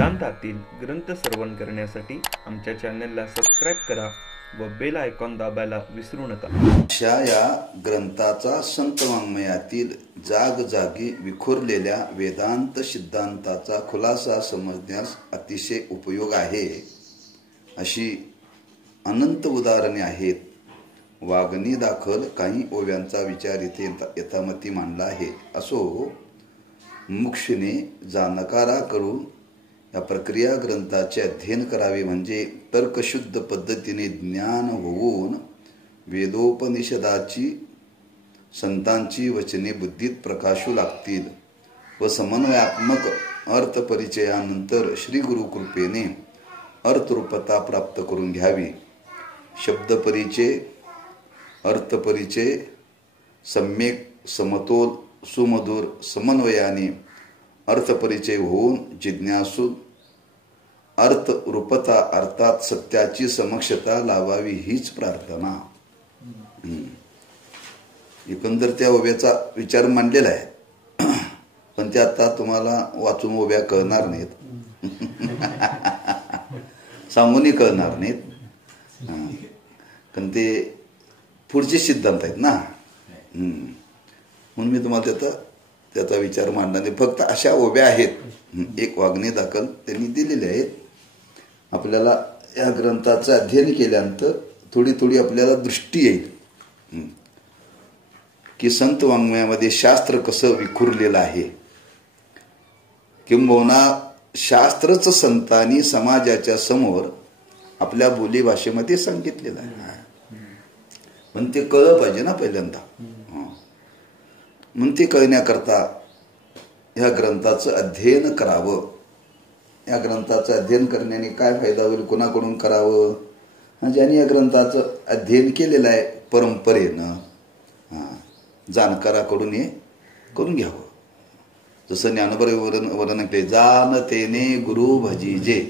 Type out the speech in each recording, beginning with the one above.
वेदांतातील ग्रंथ श्रवण करण्यासाठी आमच्या चॅनलला सबस्क्राईब करा व बेल आयकॉन दाबायला विसरू नका। अशा या ग्रंथाचा संत वाङ्मयातील जागजागी विखुरलेल्या वेदांत सिद्धांताचा खुलासा समजण्यास अतिशय उपयोग आहे। अशी अनंत उदाहरणे आहेत। वागणी दाखल काही ओव्यांचा विचार इथे यथामती मांडला आहे। असो मुक्षने जाणकाराकडून या प्रक्रिया ग्रंथाचे अध्ययन करावे, म्हणजे तर्कशुद्ध पद्धतीने ज्ञान होऊन वेदोपनिषदाची संतांची वचने बुद्धीत प्रकाशू लागतील व समन्वयात्मक अर्थपरिचयानंतर श्री गुरुकृपेने अर्थरूपता प्राप्त करून घ्यावी। शब्दपरिचय, अर्थपरिचय सम्यक समतोल सुमधुर समन्वयाने अर्थपरिचय होऊन जिज्ञासू अर्थरूपता अर्थात सत्याची समक्षता लावावी हीच प्रार्थना। एकंदर त्या ओव्याचा विचार मांडलेला आहे, पण ते आता तुम्हाला वाचून ओव्या कळणार नाहीत, सांगूनही कळणार नाहीत, पण ते पुढचे सिद्धांत आहेत ना। म्हणून मी तुम्हाला त्याचा विचार मांडणार नाही। फक्त अशा ओव्या आहेत, एक वागणी दाखल त्यांनी दिलेले आहेत। आपल्याला या ग्रंथाचं अध्ययन केल्यानंतर थोडी थोडी आपल्याला दृष्टी येईल की संत वाङ्मयामध्ये शास्त्र कसं विखुरलेलं आहे, किंबहुना शास्त्रच संतांनी समाजाच्या समोर आपल्या बोलीभाषेमध्ये सांगितलेलं आहे। पण ते कळलं पाहिजे ना पहिल्यांदा। म्हणून ते कळण्याकरता ह्या ग्रंथाचं अध्ययन करावं। या ग्रंथाचं अध्ययन करण्याने काय फायदा होईल, कोणाकडून करावं? ज्यांनी या ग्रंथाचं अध्ययन केलेलं आहे परंपरेनं, जाणकाराकडून हे करून घ्यावं। जसं ज्ञानोबा वर्णन केले, जानतेने गुरु भजिजे,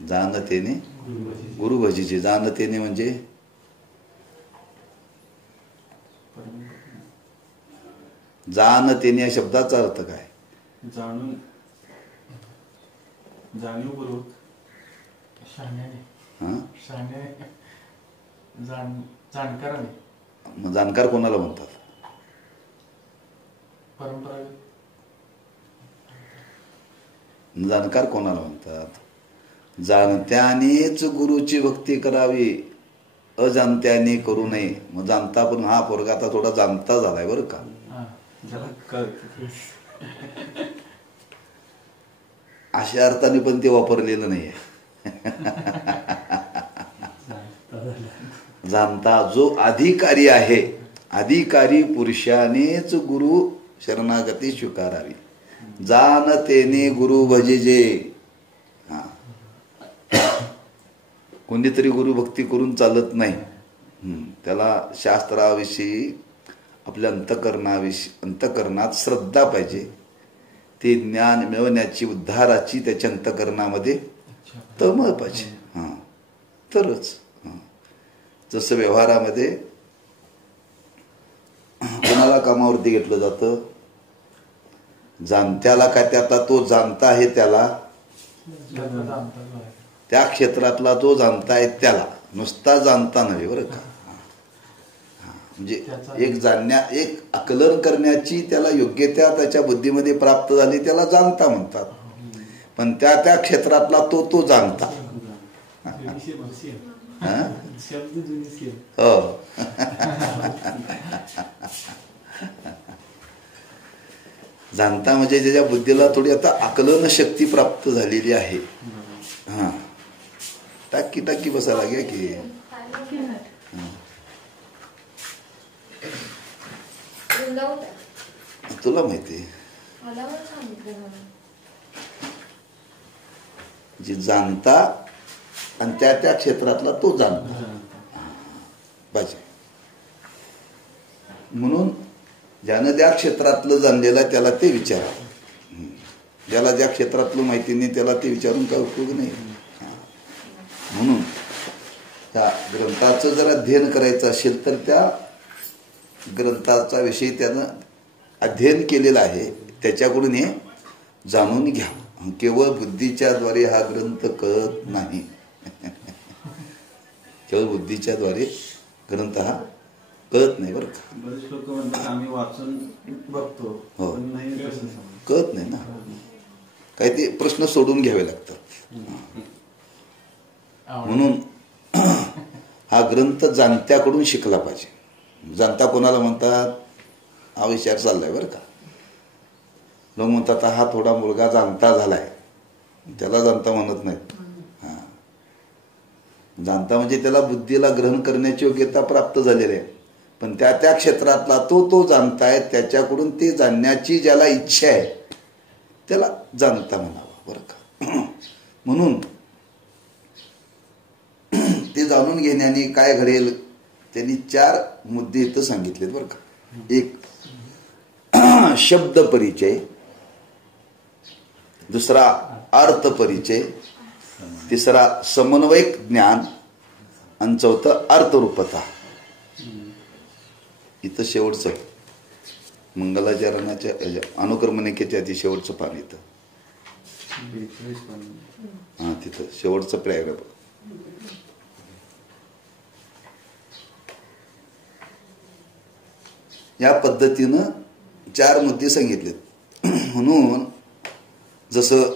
जानतेने गुरु भजिजे। जानतेने म्हणजे जानतेने या शब्दाचा अर्थ काय? जाणून, जाणीवपूर्वक, जाणकाराने। मग जाणकार कोणाला म्हणतात? परंपरागत जाणकार कोणाला म्हणतात? जाणत्यानेच गुरुची भक्ती करावी, अजाणत्याने करू नये। मग जाणता, पण हा पोरगा आता थोडा जाणता झालाय बरं का, अशा अर्थाने पण ते वापरलेलं नाहीये। जाणता जो अधिकारी आहे, अधिकारी पुरुषानेच गुरु शरणागती स्वीकारावी। जानतेने गुरु भजिजे। कोणीतरी गुरु भक्ती करून चालत नाही, त्याला शास्त्राविषयी आपल्या अंतकरणात श्रद्धा पाहिजे। ते ज्ञान मिळवण्याची, उद्धाराची त्याच्या अंतकरणामध्ये तळमळ पाहिजे, तरच। जसं व्यवहारामध्ये कोणाला कामावरती घेतलं जातं? जाणत्याला काय? त्यातला तो जाणता आहे त्याला, त्या क्षेत्रातला जो जाणता आहे त्याला, नुसता जाणता नव्हे बरं का। म्हणजे एक आकलन करण्याची त्याला योग्यता त्याच्या बुद्धीमध्ये प्राप्त झाली, त्याला जाणता म्हणतात। पण त्या क्षेत्रातला तो जाणता। हो, जाणता म्हणजे ज्याच्या बुद्धीला थोडी आता आकलन शक्ती प्राप्त झालेली आहे। टाकी टाकी बसायला घ्या की, तुला माहिती जे जाणता आणि त्या क्षेत्रातला तो जाणता पाहिजे। म्हणून ज्यानं ज्या क्षेत्रातलं जाणलेलं आहे त्याला ते विचार, ज्याला ज्या क्षेत्रातलं माहिती नाही त्याला ते विचारून काय उपयोग नाही। म्हणून त्या ग्रंथाचं जर अध्ययन करायचं असेल तर त्या ग्रंथाचा विषयी त्यानं अध्ययन केलेलं आहे, त्याच्याकडून हे जाणून घ्या. केवळ बुद्धीच्या द्वारे हा ग्रंथ कळत नाही. केवळ बुद्धीच्या द्वारे ग्रंथ हा कळत नाही बरं का. बरेच लोक म्हणतात आम्ही वाचून बघतो हो. पण नाही तसं समजत. कळत नाही ना. काही ते प्रश्न सोडून घ्यावे लागतात. म्हणून हा ग्रंथ जाणत्याकडून शिकला पाहिजे. जाणता कोणाला म्हणतात? हा विचार चाललाय बरं का. लोक म्हणतात हा थोडा मुलगा जाणता झालाय, त्याला जाणता म्हणत नाहीत. हा, जाणता म्हणजे त्याला बुद्धीला ग्रहण करण्याची योग्यता प्राप्त झालेली आहे. पण त्या त्या क्षेत्रातला तो जाणताय, त्याच्याकडून ते जाणण्याची ज्याला इच्छा आहे त्याला जाणता म्हणावा बरं का. म्हणून ते जाणून घेण्याने काय घडेल, त्यांनी 4 मुद्दे इथं सांगितलेत बरं का. एक शब्द परिचय, दुसरा अर्थ परिचय, तिसरा समन्वयक ज्ञान आणि चौथं अर्थरूपता. इथं शेवटचं मंगलाचरणाच्या अनुक्रमणिकेच्या आधी शेवटचं पान इथं. हा, तिथं शेवटचं पॅराग्राफ. या पद्धतीनं 4 मुद्दे सांगितलेत. म्हणून जसं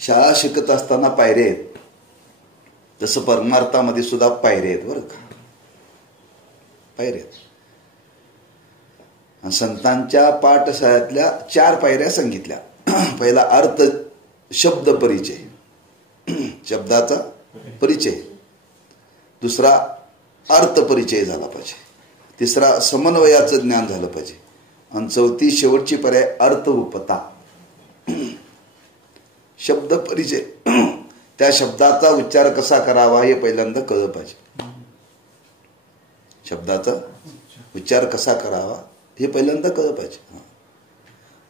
शाळा शिकत असताना पायऱ्या आहेत, तसं परमार्थामध्ये सुद्धा पायऱ्या आहेत बरं का. पायऱ्या आहेत. संतांच्या पाठशाळेतल्या 4 पायऱ्या सांगितल्या. पहिला अर्थ शब्द परिचय, शब्दाचा परिचय. दुसरा अर्थ परिचय झाला पाहिजे. तिसरा समन्वयाचं ज्ञान झालं पाहिजे. आणि चौथी शेवटची पर्याय अर्थरूपता. शब्द परिचय, त्या शब्दाचा उच्चार कसा करावा हे पहिल्यांदा कळलं पाहिजे. शब्दाचा उच्चार कसा करावा हे पहिल्यांदा कळलं पाहिजे.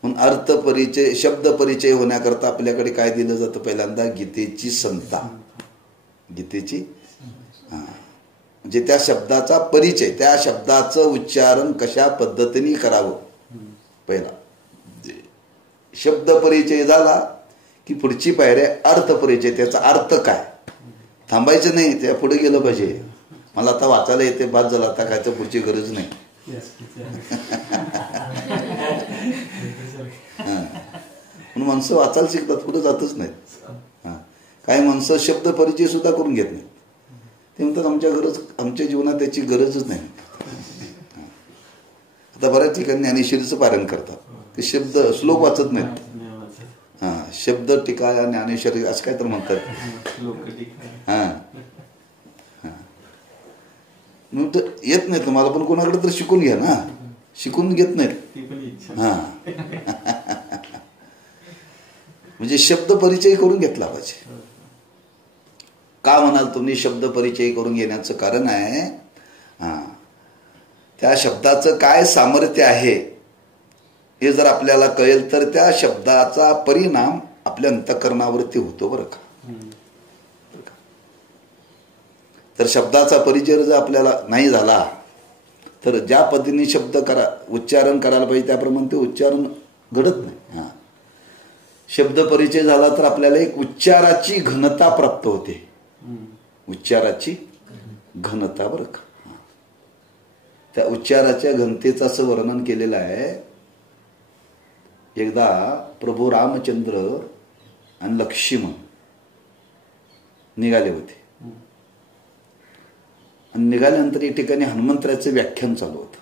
म्हणून अर्थ परिचय, शब्द परिचय होण्याकरता आपल्याकडे काय दिलं जातं? पहिल्यांदा गीतेची संहिता. गीतेची म्हणजे त्या शब्दाचा परिचय, त्या शब्दाचं उच्चारण कशा पद्धतीने करावं. पहिला शब्द परिचय झाला की पुढची पायरी अर्थ परिचय. त्याचा अर्थ काय, थांबायचं नाही, त्या पुढे गेलं पाहिजे. मला आता वाचायला येते, बाद झालं, आता काय तर पुढची गरज नाही. म्हणून माणसं वाचायला शिकतात, पुढे जातच नाहीत. काही माणसं शब्द परिचय सुद्धा करून घेत नाहीत. ते म्हणतात आमच्या जीवनात त्याची गरजच नाही. आता बऱ्याच ठिकाणी ज्ञानेश्वरीचं पारायण करतात, ते शब्द श्लोक वाचत नाहीत. हा, शब्द टीका ज्ञानेश्वरी असं काय तर म्हणतात. हा, येत नाही तुम्हाला, पण कोणाकडे तर शिकून घ्या ना. शिकून घेत नाहीत. हा, म्हणजे शब्द परिचय करून घेतला पाहिजे. का म्हणाल तुम्ही शब्द परिचय करून घेण्याचं कारण आहे, त्या शब्दाचं काय सामर्थ्य आहे हे जर आपल्याला कळेल तर त्या शब्दाचा परिणाम आपल्या अंतःकरणावरती होतो बरं का. तर शब्दाचा परिचय जर आपल्याला नाही झाला तर ज्या पद्धतीने शब्द उच्चारण करायला पाहिजे त्याप्रमाणे ते उच्चारण घडत नाही. शब्द परिचय झाला तर आपल्याला एक उच्चाराची घनता प्राप्त होते. उच्चाराची घनता बरं का. त्या उच्चाराच्या घनतेचं असं वर्णन केलेलं आहे. एकदा प्रभू रामचंद्र आणि लक्ष्मण निघाले होते. आणि निघाल्यानंतर एक ठिकाणी हनुमंतराचं व्याख्यान चालू होतं.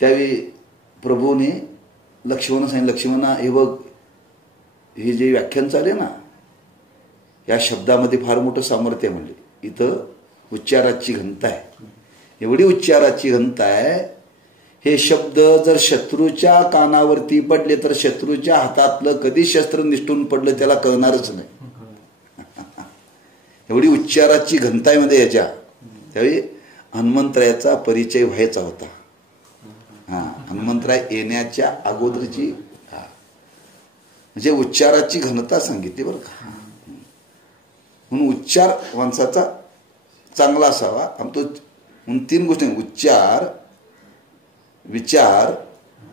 त्यावेळी प्रभूने लक्ष्मण सांगितलं, लक्ष्मणा हे बघ, हे जे व्याख्यान चालू ना, या शब्दामध्ये फार मोठं सामर्थ्य आहे. म्हणजे इथं उच्चाराची घनता आहे. एवढी उच्चाराची घनता आहे, हे शब्द जर शत्रूच्या कानावरती पडले तर शत्रूच्या हातातलं कधी शस्त्र निष्ठून पडलं त्याला कळणारच नाही. एवढी उच्चाराची घनता आहे मध्ये याच्या. त्यावेळी हनुमंतरायाचा परिचय व्हायचा होता. हनुमंतराय येण्याच्या अगोदरची म्हणजे उच्चाराची घनता सांगितली बरं का. म्हणून उच्चार माणसाचा चांगला असावा. म्हणून 3 गोष्टी, उच्चार, विचार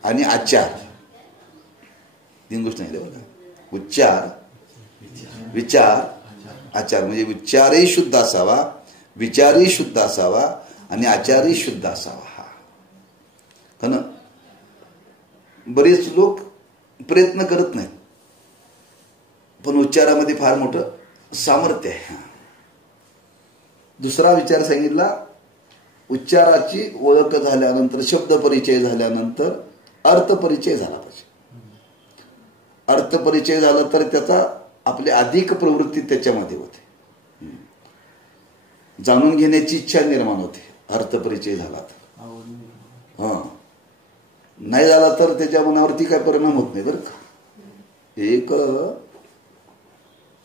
आणि आचार, 3 गोष्टी नाही बघा. उच्चार, विचार, आचार. म्हणजे उच्चारही शुद्ध असावा, विचारही शुद्ध असावा आणि आचारही शुद्ध असावा. हा कारण बरेच लोक प्रयत्न करत नाहीत, पण उच्चारामध्ये फार मोठं सामर्थ्य आहे. दुसरा विचार सांगितला, उच्चाराची ओळख झाल्यानंतर, शब्द परिचय झाल्यानंतर अर्थपरिचय झाला पाहिजे. अर्थपरिचय झाला तर त्याचा आपली अधिक प्रवृत्ती त्याच्यामध्ये होते, जाणून घेण्याची इच्छा निर्माण होते. अर्थपरिचय झाला तर हा, नाही झाला तर त्याच्या मनावरती काय परिणाम होत नाही बरं का. एक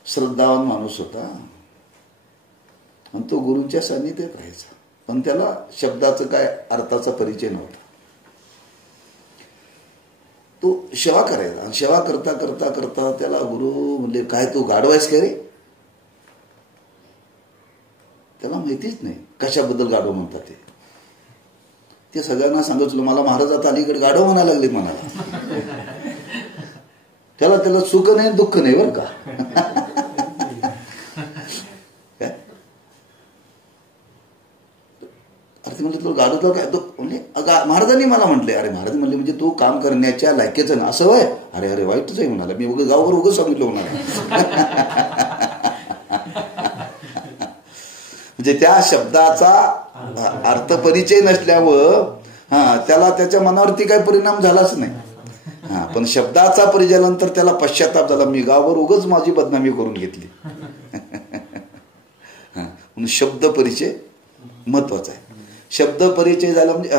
श्रद्धावान माणूस होता आणि तो गुरूंच्या सान्निध्यात राहायचा, पण त्याला शब्दाचं काय अर्थाचा परिचय नव्हता. तो सेवा करायचा आणि सेवा करता करता करता त्याला गुरु म्हणले, काय तू गाढवायस काय रे? त्याला माहितीच नाही कशाबद्दल गाढव म्हणतात ते सगळ्यांना सांगितलं. मला महाराज आता अलीकडे गाढव म्हणायला लागले म्हणाला. त्याला सुख नाही दुःख नाही बरं का. अरे म्हणले तुला गाढवला काय म्हणजे महाराजांनी मला म्हटले. अरे महाराज म्हणले म्हणजे तू काम करण्याच्या लायकीचं ना असं वय. अरे अरे वाईटच आहे म्हणाला. मी उगाच गावावर उगाच सांगितलं म्हणाला. म्हणजे त्या शब्दाचा अर्थपरिचय नसल्यामुळं त्याला त्याच्या मनावरती काही परिणाम झालाच नाही. पण शब्दाचा परिचय नंतर त्याला पश्चाताप झाला, मी गावावर उगाच माझी बदनामी करून घेतली. म्हणून शब्द परिचय महत्वाचा आहे. शब्द परिचय झाला म्हणजे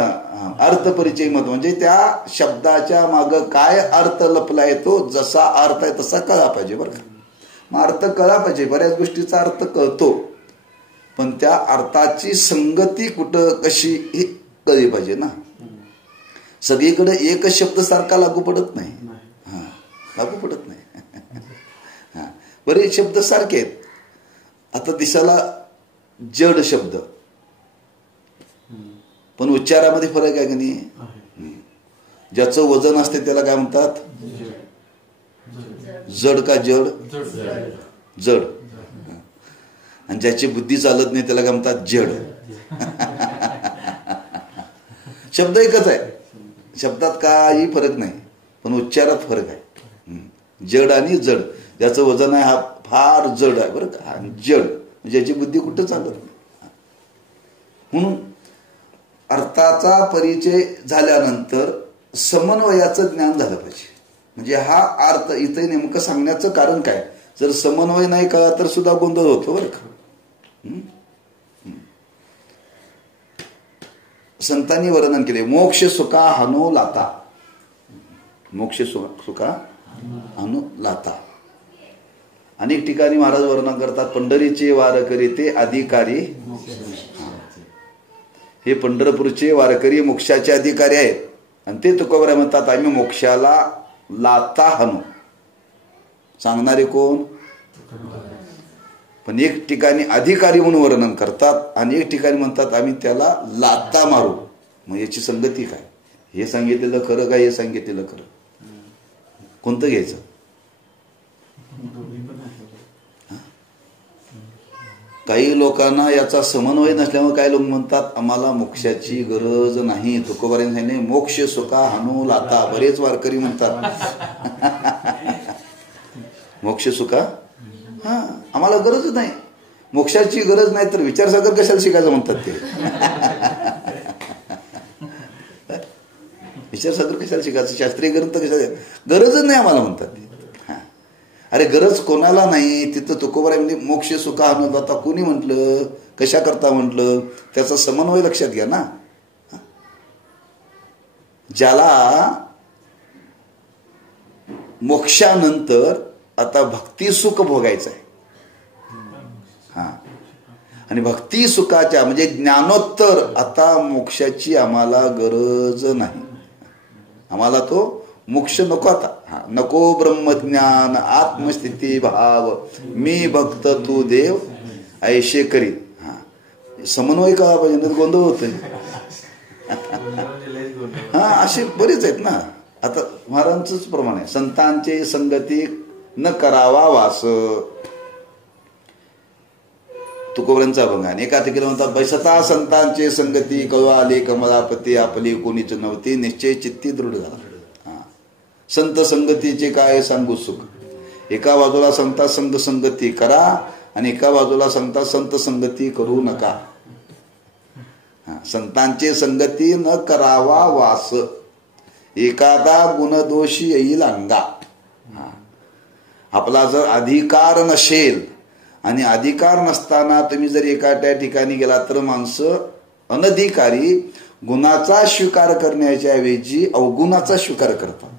अर्थपरिचय महत्व, म्हणजे त्या शब्दाच्या मागं काय अर्थ लपला येतो, जसा अर्थ आहे तसा कळा पाहिजे बरं का. मग अर्थ कळा पाहिजे. बऱ्याच गोष्टीचा अर्थ कळतो, पण त्या अर्थाची संगती कुठं कशी हे कळली पाहिजे ना. सगळीकडे एकच शब्द सारखा लागू पडत नाही. लागू पडत नाही. बरेच शब्द सारखे आहेत. आता दिसायला जड शब्द, पण उच्चारामध्ये फरक आहे की नाही. ज्याचं वजन असते त्याला काय म्हणतात? जड का जड? जड. आणि ज्याची बुद्धी चालत नाही त्याला काय म्हणतात? जड. शब्द एकच आहे, शब्दात काही फरक नाही, पण उच्चारात फरक आहे. जड आणि जड. ज्याचं वजन आहे हा फार जड आहे बरं का. जड ज्याची बुद्धी कुठं चालत नाही. म्हणून अर्थाचा परिचय झाल्यानंतर समन्वयाचं ज्ञान झालं पाहिजे. म्हणजे हा अर्थ इथे नेमकं सांगण्याचं कारण काय, जर समन्वय नाही कळला तर सुद्धा गोंधळ होतो बरं का. संतांनी वर्णन केले, मोक्ष सुखा हानो लाता. मोक्ष सुखा हानो लाता. अनेक ठिकाणी महाराज वर्णन करतात, पंढरीचे वारकरी ते अधिकारी. हे पंढरपूरचे वारकरी मोक्षाचे अधिकारी आहेत. आणि ते तुकोबरा म्हणतात, आम्ही मोक्षाला लाता हाणू. सांगणारे कोण? पण एक ठिकाणी अधिकारी म्हणून वर्णन करतात आणि एक ठिकाणी म्हणतात आम्ही त्याला लाता मारू. मग याची संगती काय? हे सांगितलेलं खरं काय, हे सांगितलेलं खरं? कोणतं घ्यायचं? काही लोकांना याचा समन्वय नसल्यामुळे काही लोक म्हणतात आम्हाला मोक्षाची गरज नाही. तुकोबारांनी सांगितले मोक्ष सुखा हाणू लाता. बरेच वारकरी म्हणतात मोक्ष सुखा आम्हाला गरज नाही, मोक्षाची गरज नाही, तर विचारसागर कशाला शिकायचं म्हणतात ते. विचारसागर कशाला शिकायचं, शास्त्रीय ग्रंथ कशाला, गरजच नाही आम्हाला म्हणतात ते. अरे गरज कोणाला नाही. तिथं तुकोबाराय म्हणजे मोक्ष सुखा हाणू लाता कोणी म्हटलं, कशा करता म्हटलं, त्याचा समन्वय लक्षात घ्या ना. ज्याला मोक्षानंतर आता भक्ती सुख भोगायचं आहे, आणि भक्ती सुखाच्या म्हणजे ज्ञानोत्तर आता मोक्षाची आम्हाला गरज नाही. आम्हाला तो मोक्ष नको. आता नको ब्रह्मज्ञान आत्मस्थिती भाव मी भक्त तू देव ऐशे करी. समन्वय करा पाहिजे, गोंधळ होतोय. हा असे बरेच आहेत ना. आता महाराजांचंच प्रमाण आहे, संतांचे संगती न करावा वास. तुकोबरांचा अभंग आहे. एका ठिकाणी म्हणतात, बैसता संतांचे संगती कळवा आले कमलापती आपली कोणीच नव्हती निश्चय चित्ती दृढ झाला. संत संगतीचे काय सांगू सुख. एका बाजूला सांगता संत संगती करा आणि एका बाजूला सांगता संत संगती करू नका. संतांचे संगती न करावा वास, एखादा गुणदोषी येईल अंगा. आपला जर अधिकार नसेल आणि अधिकार नसताना तुम्ही जर एखाद्या ठिकाणी गेला तर माणसं अनधिकारी गुणाचा स्वीकार करण्याच्या ऐवजी अवगुणाचा स्वीकार करतात.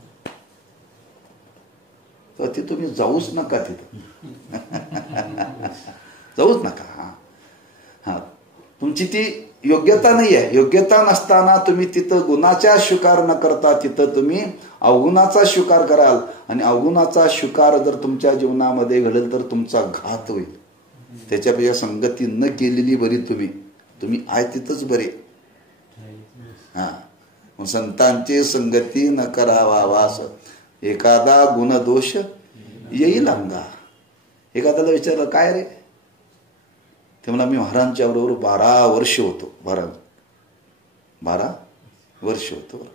तर ते तुम्ही जाऊच नका, तिथं जाऊच नका. हा तुमची ती योग्यता नाही आहे. योग्यता नसताना तुम्ही तिथं गुणाचा स्वीकार न करता तिथं तुम्ही अवगुणाचा स्वीकार कराल आणि अवगुणाचा स्वीकार जर तुमच्या जीवनामध्ये घडेल तर तुमचा घात होईल. त्याच्यापेक्षा संगती न केलेली बरी. तुम्ही आहे तिथंच बरे. हा संतांची संगती न करावा वास, एखादा गुणदोष येईल अंगा. एखाद्याला विचारलं काय रे, ते मला मी महाराजांच्या बरोबर 12 वर्ष होतो. 12 वर्ष होतो.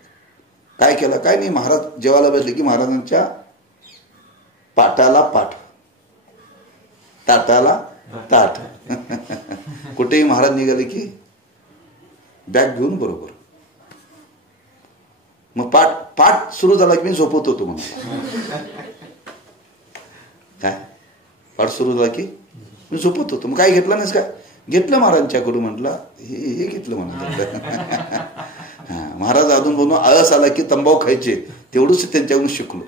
काय केलं, काय नाही, महाराज जेवायला बसले की महाराजांच्या पाटाला पाठ, ताटाला ताट. कुठेही महाराज निघाले की बॅग घेऊन बरोबर. मग पाठ सुरू झाला की मी झोपत होतो. म्हणून काय पाठ सुरू झाला की मी झोपत होतो. मग काय घेतलं नाहीस काय, घेतलं महाराजांच्याकडून. म्हटलं हे घेतलं म्हणून. महाराज अजून बनवून आळस आला की तंबाखू खायचे, तेवढंच त्यांच्याकडून शिकलो.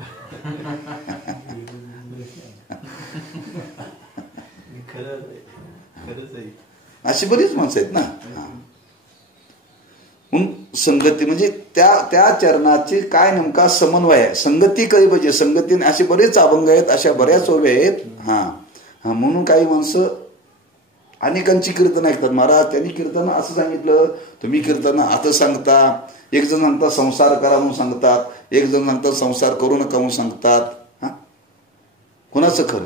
अशी बरीच माणसं आहेत ना. संगती म्हणजे त्या चरणाची काय नेमका समन्वय आहे. संगती कळली पाहिजे. संगतीने असे बरेच अभंग आहेत, अशा बऱ्याच ओव्या आहेत. म्हणून काही माणसं अनेकांची कीर्तन ऐकतात. महाराज त्यांनी कीर्तन असं सांगितलं, तुम्ही कीर्तन आता सांगता. एक जण सांगतात संसार करा म्हणून सांगतात, एक जण सांगतात संसार करू नका म्हणून सांगतात. कोणाचं खरं?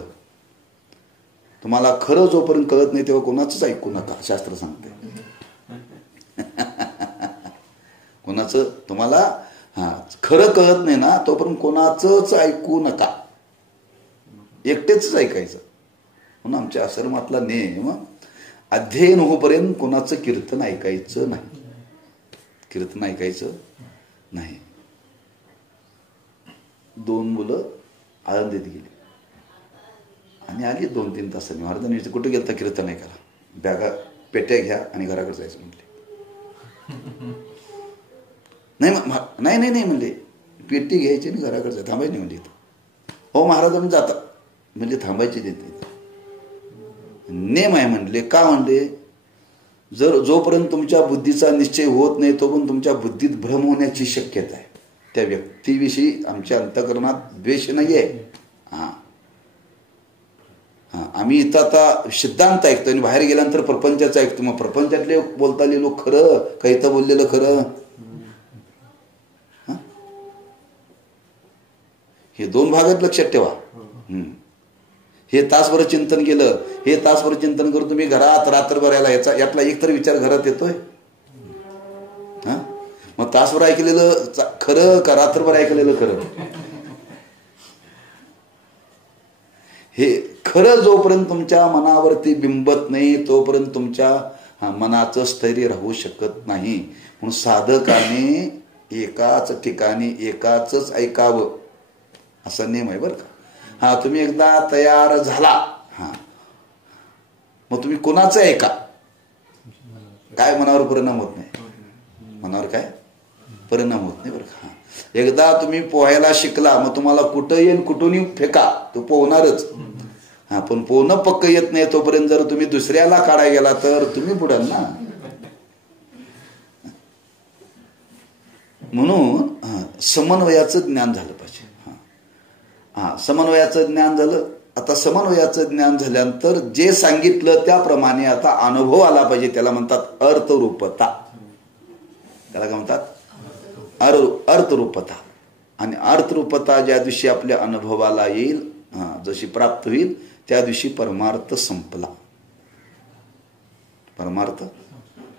तुम्हाला खरं जोपर्यंत कळत नाही तेव्हा कोणाचंच ऐकू नका, शास्त्र सांगते. कोणाचं तुम्हाला खरं कळत नाही ना तोपर्यंत कोणाचंच ऐकू नका, एकटेच ऐकायचं. म्हणून आमच्या आश्रमातला नेम अध्ययन होईपर्यंत कोणाचं कीर्तन ऐकायचं नाही. कीर्तन ऐकायचं नाही. 2 मुलं आळंदीत गेली आणि आली 2-3 तासांनी. महाराजांनी कुठे गेलता कीर्तन ऐकायला? बॅगा पेट्या घ्या आणि घराकडे जायचं म्हटले. नाही म्हणले, पेटी घ्यायची आणि घराकडे जायचं, थांबायची नाही म्हणले. हो महाराज आम्ही जाता म्हणजे थांबायची देते. नेम आहे म्हणले. का म्हणले, जोपर्यंत तुमच्या बुद्धीचा निश्चय होत नाही तोपर्यंत तुमच्या बुद्धीत भ्रम होण्याची शक्यता आहे. त्या व्यक्तीविषयी आमच्या अंतःकरणात द्वेष नाही आहे. आम्ही इथं आता सिद्धांत ऐकतो आणि बाहेर गेल्यानंतर प्रपंचाचं ऐकतो. मग प्रपंचातले बोलताले लोक खरं का इथं बोललेलं खरं? हे 2 भागात लक्षात ठेवा. हे तासभर चिंतन केलं, हे तासभर चिंतन करून तुम्ही घरात रात्रभर यातला एक तर विचार घरात येतोय. मग तासभर ऐकलेलं खरं का रात्रभर ऐकलेलं खरं? हे खरं जोपर्यंत तुमच्या मनावरती बिंबत नाही तोपर्यंत तुमच्या मनाचं स्थैर्य राहू शकत नाही. म्हणून साधकाने एकाच ठिकाणी एकाच ऐकावं असा नेम आहे बरं का. तुम्ही एकदा तयार झाला मग तुम्ही कोणाचं ऐका, काय मनावर परिणाम होत नाही. मनावर काय परिणाम होत नाही बरं का. एकदा तुम्ही पोहायला शिकला मग तुम्हाला कुठं येईल कुठूनही फेका, तो पोहणारच. पण पोहणं पक्क येत नाही तोपर्यंत जर तुम्ही दुसऱ्याला काढायला गेला तर तुम्ही बुडाल ना. म्हणून समन्वयाचं ज्ञान झालं पाहिजे. समन्वयाचं ज्ञान झालं. आता समन्वयाचं ज्ञान झाल्यानंतर जे सांगितलं त्याप्रमाणे आता अनुभव आला पाहिजे. त्याला म्हणतात अर्थरूपता. त्याला काय म्हणतात? अर्थरूपता. आणि अर्थरूपता ज्या दिवशी आपल्या अनुभवाला येईल, जशी प्राप्त होईल, त्या दिवशी परमार्थ संपला. परमार्थ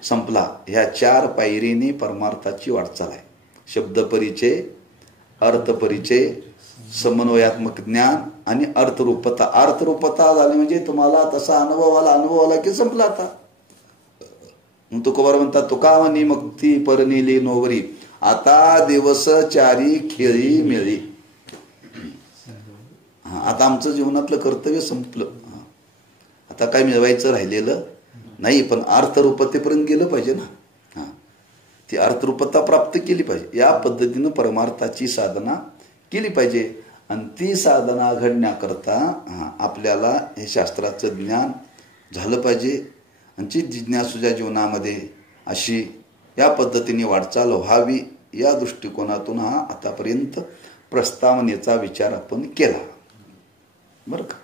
संपला. ह्या 4 पायरीने परमार्थाची वाटचाल आहे. शब्दपरिचय, अर्थपरिचय, समन्वयात्मक ज्ञान आणि अर्थरूपता. अर्थरूपता झाली म्हणजे तुम्हाला तसा अनुभव आला की संपला. आता तुकोबार म्हणतात, तुका म्हणी मक्ती परनिली नोवरी, आता दिवस 4 खेळी मिळी. आता आमचं जीवनातलं कर्तव्य संपलं. आता काय मिळवायचं राहिलेलं नाही, पण अर्थरूपतेपर्यंत गेलं पाहिजे ना. ती अर्थरूपता प्राप्त केली पाहिजे. या पद्धतीनं परमार्थाची साधना केली पाहिजे. आणि ती साधना घडण्याकरता आपल्याला हे शास्त्राचं ज्ञान झालं पाहिजे. आणि जिज्ञासूच्या जीवनामध्ये अशी या पद्धतीने वाटचाल व्हावी, या दृष्टिकोनातून हा आतापर्यंत प्रस्तावनेचा विचार आपण केला. बरं का.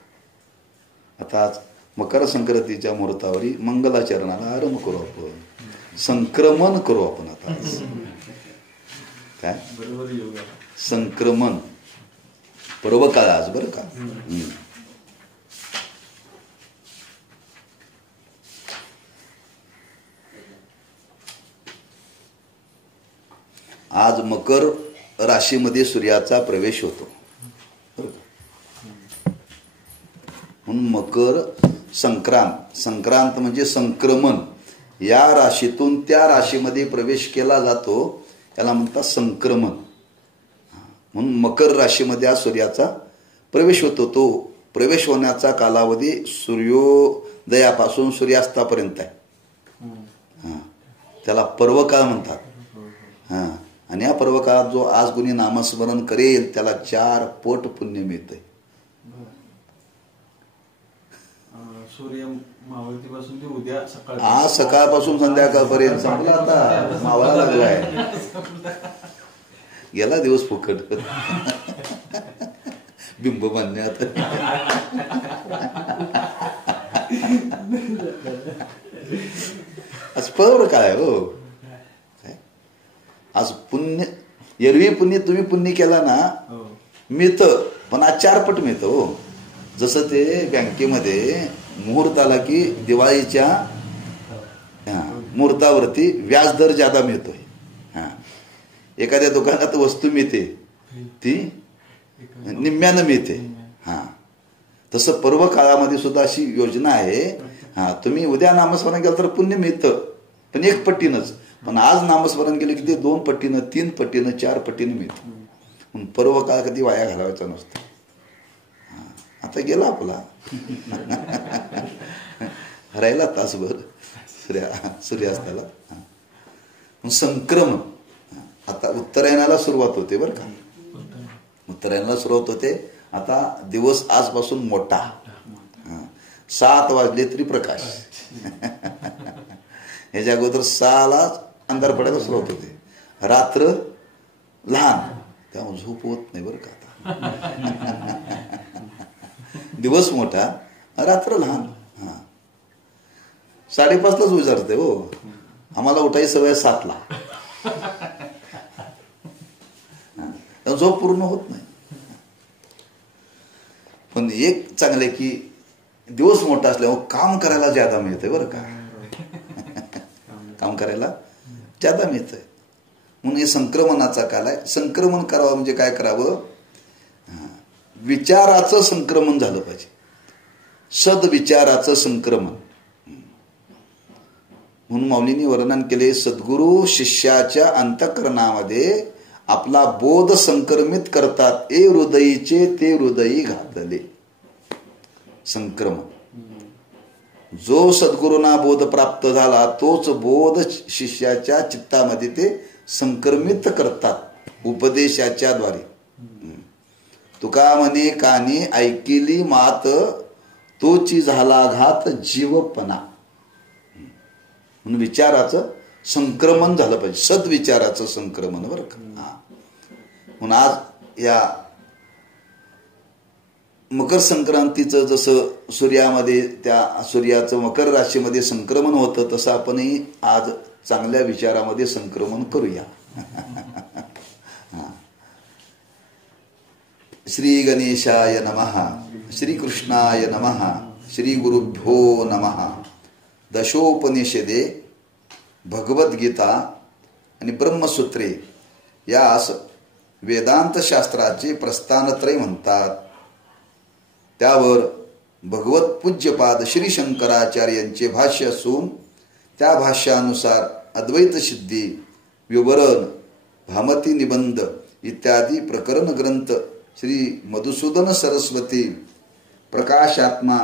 आता आज मकर संक्रांतीच्या मुहूर्तावरी मंगलाचरणाला आरंभ करू आपण. संक्रमण करू आपण आता. काय संक्रमण पर्व काळ आज. बरं का. आज मकर राशीमध्ये सूर्याचा प्रवेश होतो. बरं का. म्हणून मकर संक्रांत म्हणजे संक्रमण. या राशीतून त्या राशीमध्ये प्रवेश केला जातो, त्याला म्हणतात संक्रमण. म्हणून मकर राशीमध्ये आज सूर्याचा प्रवेश होतो. तो प्रवेश होण्याचा कालावधी सूर्योदयापासून सूर्यास्तापर्यंत आहे. त्याला पर्वकाळ म्हणतात. आणि या पर्वकाळात जो आज कुणी नामस्मरण करेल त्याला 4 पट पुण्य मिळतंय. सूर्य मावळतीपासून ते उद्या सकाळ, आज सकाळपासून संध्याकाळपर्यंत संपला. आता मावळा लागलाय, गेला दिवस फुकट. बिंब बांधण्यात आज पर काय हो. आज पुण्य, एरवी पुण्य तुम्ही पुण्य केला ना मिळतं, पण आज 4 पट मिळतं हो. जसं ते बँकेमध्ये मुहूर्त आला की दिवाळीच्या मुहूर्तावरती व्याजदर जादा मिळतोय. एखाद्या दुकानात वस्तू मिळते ती निम्म्यानं मिळते. तसं पर्व काळामध्ये सुद्धा अशी योजना आहे. तुम्ही उद्या नामस्मरण केलं तर पुण्य मिळतं, पण 1 पट्टीनंच. पण आज नामस्मरण केलं की ते 2 पट्टीनं, 3 पट्टीनं, 4 पट्टीनं मिळतं. म्हणून पर्व काळ कधी वाया घालवायचा नसतो. आता गेला आपला राहिला तासभर सूर्यास्ताला. संक्रमण. आता उत्तरायणाला सुरुवात होते. बरं का. उत्तरायणाला सुरुवात होते. आता दिवस आजपासून मोठा. 7 वाजले तरी प्रकाश. ह्याच्या अगोदर 6ला अंधार पडायला सुरुवात होते. रात्र लहान, त्यामुळे झोप होत नाही. बरं का. आता दिवस मोठा, रात्र लहान. 5:30लाच विचारते हो. आम्हाला उठायची सवय 7ला. झोप पूर्ण होत नाही. पण एक चांगलं की दिवस मोठा असल्यामुळे काम करायला ज्यादा मिळतंय. बरं का. काम करायला ज्यादा मिळतंय. म्हणून हे संक्रमणाचा काल आहे. संक्रमण करावं म्हणजे काय करावं, विचाराचं संक्रमण झालं पाहिजे. सद्विचाराचं संक्रमण. म्हणून माऊलींनी वर्णन केले, सद्गुरू शिष्याच्या अंतःकरणामध्ये आपला बोध संक्रमित करतात. ए हृदयीचे ते हृदयी घातले. संक्रमण. जो सद्गुरूंना बोध प्राप्त झाला तोच बोध शिष्याच्या चित्तामध्ये ते संक्रमित करतात उपदेशाच्या द्वारे. तुका म्हणे कानी ऐकिली मात, तोची झाला घात जीवपणा. म्हणून विचाराचं संक्रमण झालं पाहिजे. सद्विचाराचं संक्रमण. बरं का. म्हणून आज या मकर संक्रांतीचं जसं सूर्यामध्ये त्या सूर्याचं मकर राशीमध्ये संक्रमण होतं, तसं आपणही आज चांगल्या विचारामध्ये संक्रमण करूया. श्री गणेशाय नमः, श्री कृष्णाय नमः, श्री गुरुभ्यो नमः. दशोपनिषदे, भगवद्गीता आणि ब्रह्मसूत्रे यास वेदांत शास्त्राचे प्रस्थानत्रय म्हणतात. त्यावर भगवत पूज्यपाद श्री शंकराचार्यांचे भाष्य असून त्या भाष्यानुसार अद्वैत सिद्धी, विवरण, भामती निबंध इत्यादी प्रकरण ग्रंथ श्री मधुसूदन सरस्वती, प्रकाशात्मा,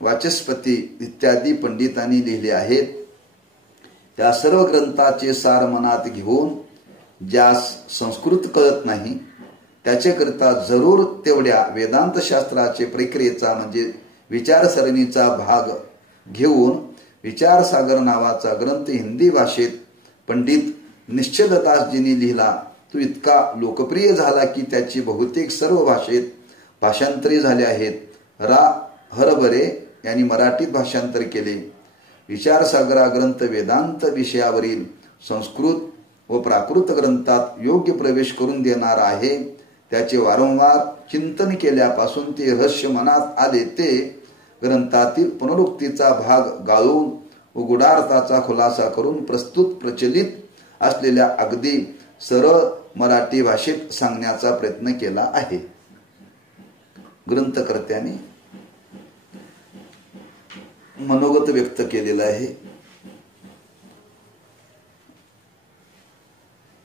वाचस्पती इत्यादी पंडितांनी लिहिले आहेत. त्या सर्व ग्रंथाचे सार मनात घेऊन ज्यास संस्कृत कळत नाही त्याच्याकरिता जरूर तेवढ्या वेदांत शास्त्राचे प्रक्रियेचा म्हणजे विचारसरणीचा भाग घेऊन विचारसागर नावाचा ग्रंथ हिंदी भाषेत पंडित निश्चलदासजींनी लिहिला. तो इतका लोकप्रिय झाला की त्याची बहुतेक सर्व भाषेत भाषांतरे झाले आहेत. रा हरभरे यांनी मराठीत भाषांतर केले. विचारसागरा ग्रंथ वेदांत विषयावरील संस्कृत व प्राकृत ग्रंथात योग्य प्रवेश करून देणार आहे. त्याचे वारंवार चिंतन केल्यापासून ते रहस्य मनात आले. ते ग्रंथातील पुनरुक्तीचा भाग गाळून व गुढार्थाचा खुलासा करून प्रचलित असलेल्या अगदी सरळ मराठी भाषेत सांगण्याचा प्रयत्न केला आहे. ग्रंथकर्त्याने मनोगत व्यक्त केलेलं आहे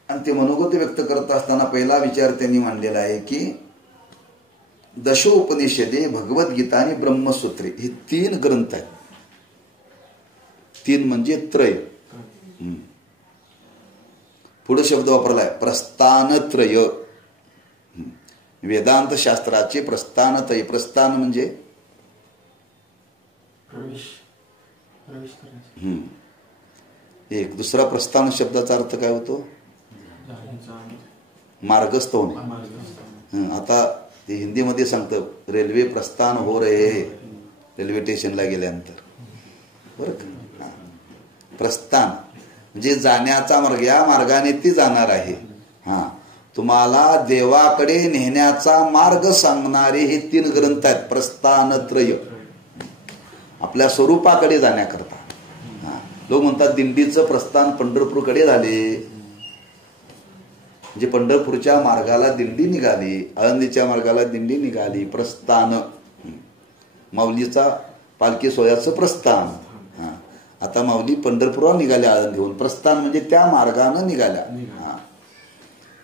आणि ते मनोगत व्यक्त करत असताना पहिला विचार त्यांनी मांडलेला आहे की दशोपनिषदे, भगवद्गीता आणि ब्रह्मसूत्रे हे 3 ग्रंथ आहेत. 3 म्हणजे त्रय. पुढे शब्द वापरलाय प्रस्थानत्रय. वेदांत शास्त्राचे प्रस्थानत्रय. प्रस्थान म्हणजे एक. दुसरा प्रस्थान शब्दाचा अर्थ काय होतो? मार्गस्थ होणे. आता ते हिंदीमध्ये सांगतं रेल्वे प्रस्थान हो रहे है, रेल्वे स्टेशनला गेल्यानंतर. बरं का? प्रस्थान म्हणजे जाण्याचा मार्ग, या मार्गाने ती जाणार आहे. तुम्हाला देवाकडे नेण्याचा मार्ग सांगणारे हे 3 ग्रंथ आहेत. प्रस्थानत्रय आपल्या स्वरूपाकडे जाण्याकरता. लोक म्हणतात दिंडीचं प्रस्थान पंढरपूरकडे झाले, म्हणजे पंढरपूरच्या मार्गाला दिंडी निघाली, आळंदीच्या मार्गाला दिंडी निघाली. प्रस्थान. माऊलीचा पालखी सोहळ्याचं प्रस्थान. आता माऊली पंढरपुरावर निघाल्या आळंदीहून. प्रस्थान म्हणजे त्या मार्गानं निघाल्या.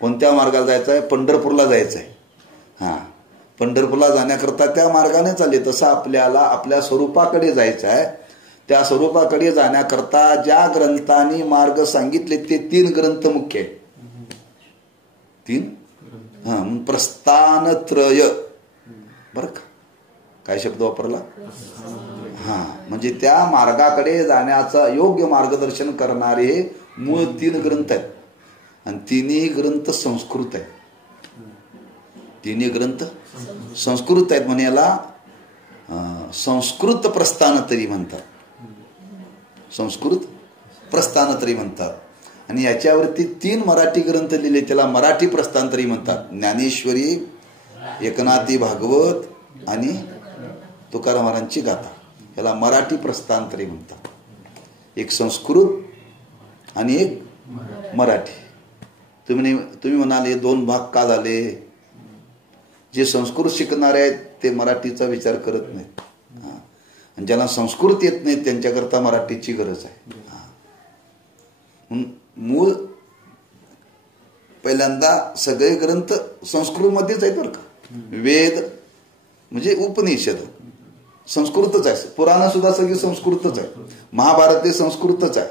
कोणत्या मार्गाला जायचं आहे? पंढरपूरला जायचं आहे. पंढरपूरला जाण्याकरता त्या मार्गाने चालले. तसं आपल्याला आपल्या स्वरूपाकडे जायचं आहे. त्या स्वरूपाकडे जाण्याकरता ज्या ग्रंथांनी मार्ग सांगितले ते 3 ग्रंथ मुख्य आहेत. 3 प्रस्थानत्रय. बरं का? काय शब्द वापरला? म्हणजे त्या मार्गाकडे जाण्याचा योग्य मार्गदर्शन करणारे हे मूळ 3 ग्रंथ आहेत. आणि 3ही ग्रंथ संस्कृत आहेत. 3ही ग्रंथ संस्कृत आहेत. म्हणजे याला संस्कृत प्रस्थानत्रयी म्हणतात. संस्कृत प्रस्थानत्रयी म्हणतात. आणि याच्यावरती 3 मराठी ग्रंथ लिहिले, त्याला मराठी प्रस्थानत्रयी म्हणतात. ज्ञानेश्वरी, एकनाथी भागवत आणि तुकाराम महाराजांची गाथा, याला मराठी प्रस्थानत्रयी म्हणतात. एक संस्कृत आणि एक मराठी. तुम्ही म्हणाले 2 भाग का झाले? जे संस्कृत शिकणारे आहेत ते मराठीचा विचार करत नाहीत. आणि ज्यांना संस्कृत येत नाही त्यांच्याकरता मराठीची गरज आहे. मूळ पहिल्यांदा सगळे ग्रंथ संस्कृतमध्येच आहेत बरं का. वेद म्हणजे उपनिषद संस्कृतच आहे. पुराण सुद्धा सगळी संस्कृतच आहे. महाभारत हे संस्कृतच आहे.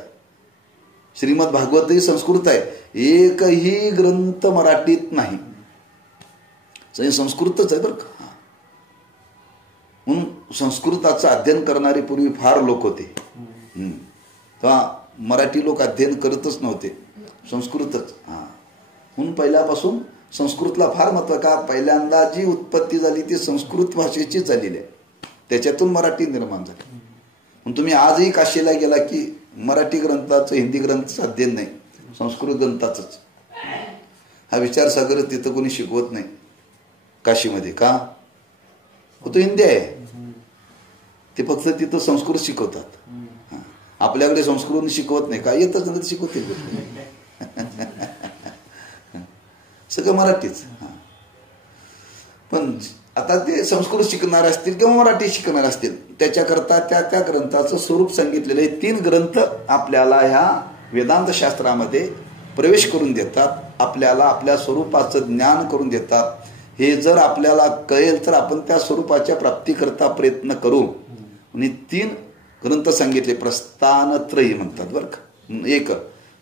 श्रीमद भागवतही संस्कृत आहे. एकही ग्रंथ मराठीत नाही. सगळे संस्कृतच आहे बरं का. म्हणून संस्कृताचं अध्ययन करणारे पूर्वी फार लोक होते. तेव्हा मराठी लोक अध्ययन करतच नव्हते, संस्कृतच. म्हणून पहिल्यापासून संस्कृतला फार महत्त्व. का? पहिल्यांदा जी उत्पत्ती झाली ती संस्कृत भाषेची झालेली आहे. त्याच्यातून मराठी निर्माण झाली. म्हणून तुम्ही आजही काशीला गेला की मराठी ग्रंथाचं, हिंदी ग्रंथाचं अध्ययन नाही, संस्कृत ग्रंथाचंच. हा विचारसागर तिथं कोणी शिकवत नाही. काशीमध्ये का तो हिंदी आहे. ते फक्त तिथं संस्कृत शिकवतात. हा. आपल्याकडे संस्कृत शिकवत नाही. का येतच नाही शिकवतील सगळं मराठीच. पण आता ते संस्कृत शिकणारे असतील किंवा मराठी शिकणारे असतील त्याच्याकरता त्या त्या ग्रंथाचं स्वरूप सांगितलेलं आहे. 3 ग्रंथ आपल्याला ह्या वेदांत शास्त्रामध्ये प्रवेश करून देतात. आपल्याला आपल्या स्वरूपाचं ज्ञान करून देतात. हे जर आपल्याला कळेल तर आपण त्या स्वरूपाच्या प्राप्तीकरता प्रयत्न करू. आणि 3 ग्रंथ सांगितले. प्रस्थानत्रयी म्हणतात बरं का. एक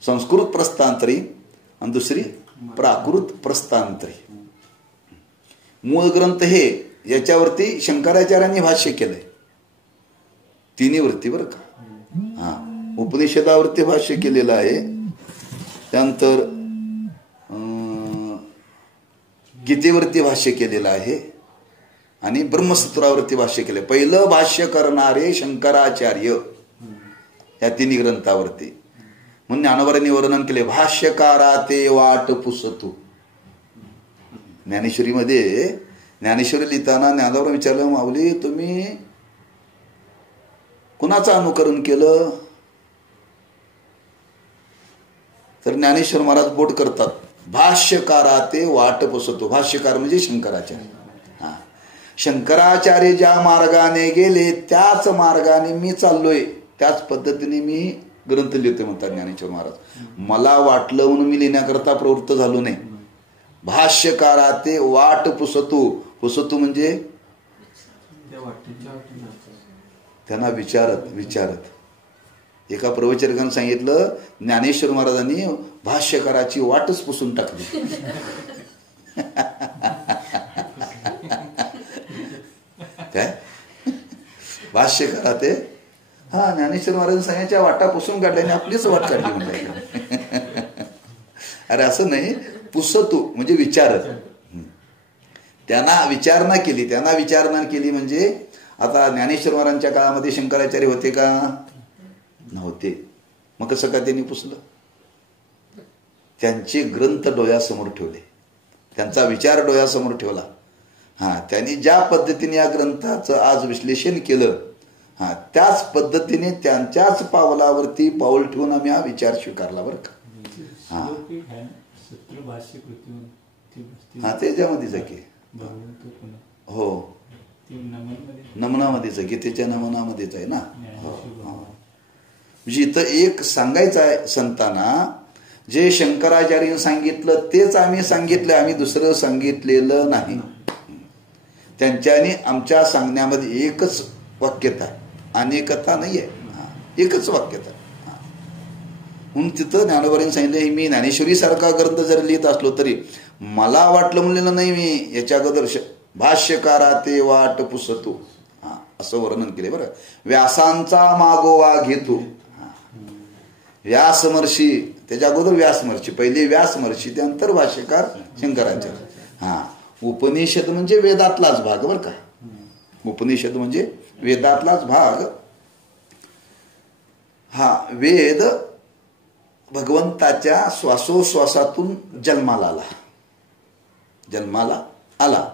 संस्कृत प्रस्थानत्रयी आणि दुसरी प्राकृत प्रस्थानत्रयी. मूळ ग्रंथ हे याच्यावरती शंकराचार्यांनी भाष्य केलंय. 3 वरती बरं का. हा उपनिषदावरती भाष्य केलेलं आहे. त्यानंतर गीतेवरती भाष्य केलेलं आहे आणि ब्रह्मसूत्रावरती भाष्य केलं. पहिलं भाष्य करणारे शंकराचार्य या 3 ग्रंथावरती. म्हणून ज्ञानोबांनी वर्णन केले भाष्यकारा ते वाट पुसतू. ज्ञानेश्वरीमध्ये ज्ञानेश्वरी लिहिताना ज्ञानोबांनी विचारलं माऊली तुम्ही कुणाचं अनुकरण केलं. तर ज्ञानेश्वर महाराज बोट करतात भाष्यकारा ते वाट पुसतो. भाष्यकार म्हणजे शंकराचार्य. हा शंकराचार्य ज्या मार्गाने गेले त्याच मार्गाने मी चाललोय. त्याच पद्धतीने मी ग्रंथ लिहितोय म्हणतात ज्ञानेश्वर महाराज. मला वाटलं म्हणून मी लिहिण्याकरता प्रवृत्त झालो नाही. भाष्यकारा ते वाट पुसतू. पुसतू म्हणजे त्यांना विचारत एका प्रवचकाने सांगितलं ज्ञानेश्वर महाराजांनी भाष्यकाराची वाटच पुसून टाकली. काय भाष्यकारा ते हा ज्ञानेश्वर महाराजांनी सांगायच्या वाटा पुसून काढल्याने आपलीच वाट काढली म्हणजे. अरे असं नाही. पुसतू म्हणजे विचारत. त्यांना विचारणा केली म्हणजे आता ज्ञानेश्वर महाराजांच्या काळामध्ये शंकराचार्य होते का नव्हते. मग कसं का त्यांनी पुसलं. त्यांचे ग्रंथ डोळ्यासमोर ठेवले. त्यांचा विचार डोळ्यासमोर ठेवला. हा त्यांनी ज्या पद्धतीने या ग्रंथाचं आज विश्लेषण केलं हा त्याच पद्धतीने त्यांच्याच पावलावरती पाऊल ठेवून आम्ही हा विचार स्वीकारला बरं का. हा हा त्याच्यामध्येच आहे की. हो नमनामध्येच आहे. गीतेच्या नमनामध्येच आहे ना. म्हणजे इथं एक सांगायचं आहे संतांना जे शंकराचार्य सांगितलं तेच आम्ही सांगितलं. आम्ही दुसरं सांगितलेलं नाही. त्यांच्यानी आमच्या सांगण्यामध्ये एकच वाक्यता आहे. अनेकता नाहीये. एकच वाक्यता. म्हणून तिथं ज्ञानोबांनी सांगितलं मी ज्ञानेश्वरी सारखा ग्रंथ जर लिहित असलो तरी मला वाटलं म्हणलेलं नाही मी याच्या अगोदर भाष्यकारा ते वाट पुसतो हा असं वर्णन केले बरं. व्यासांचा मागोवा घेतो. व्यास महर्षी त्याच्या अगोदर व्यास महर्षी पहिले व्यास महर्षी त्यानंतर भाष्यकार शंकराचार्य. हा उपनिषद म्हणजे वेदातलाच भाग बरं का. उपनिषद म्हणजे वेदातलाच भाग. हा वेद भगवंताच्या श्वासोश्वासातून जन्माला आला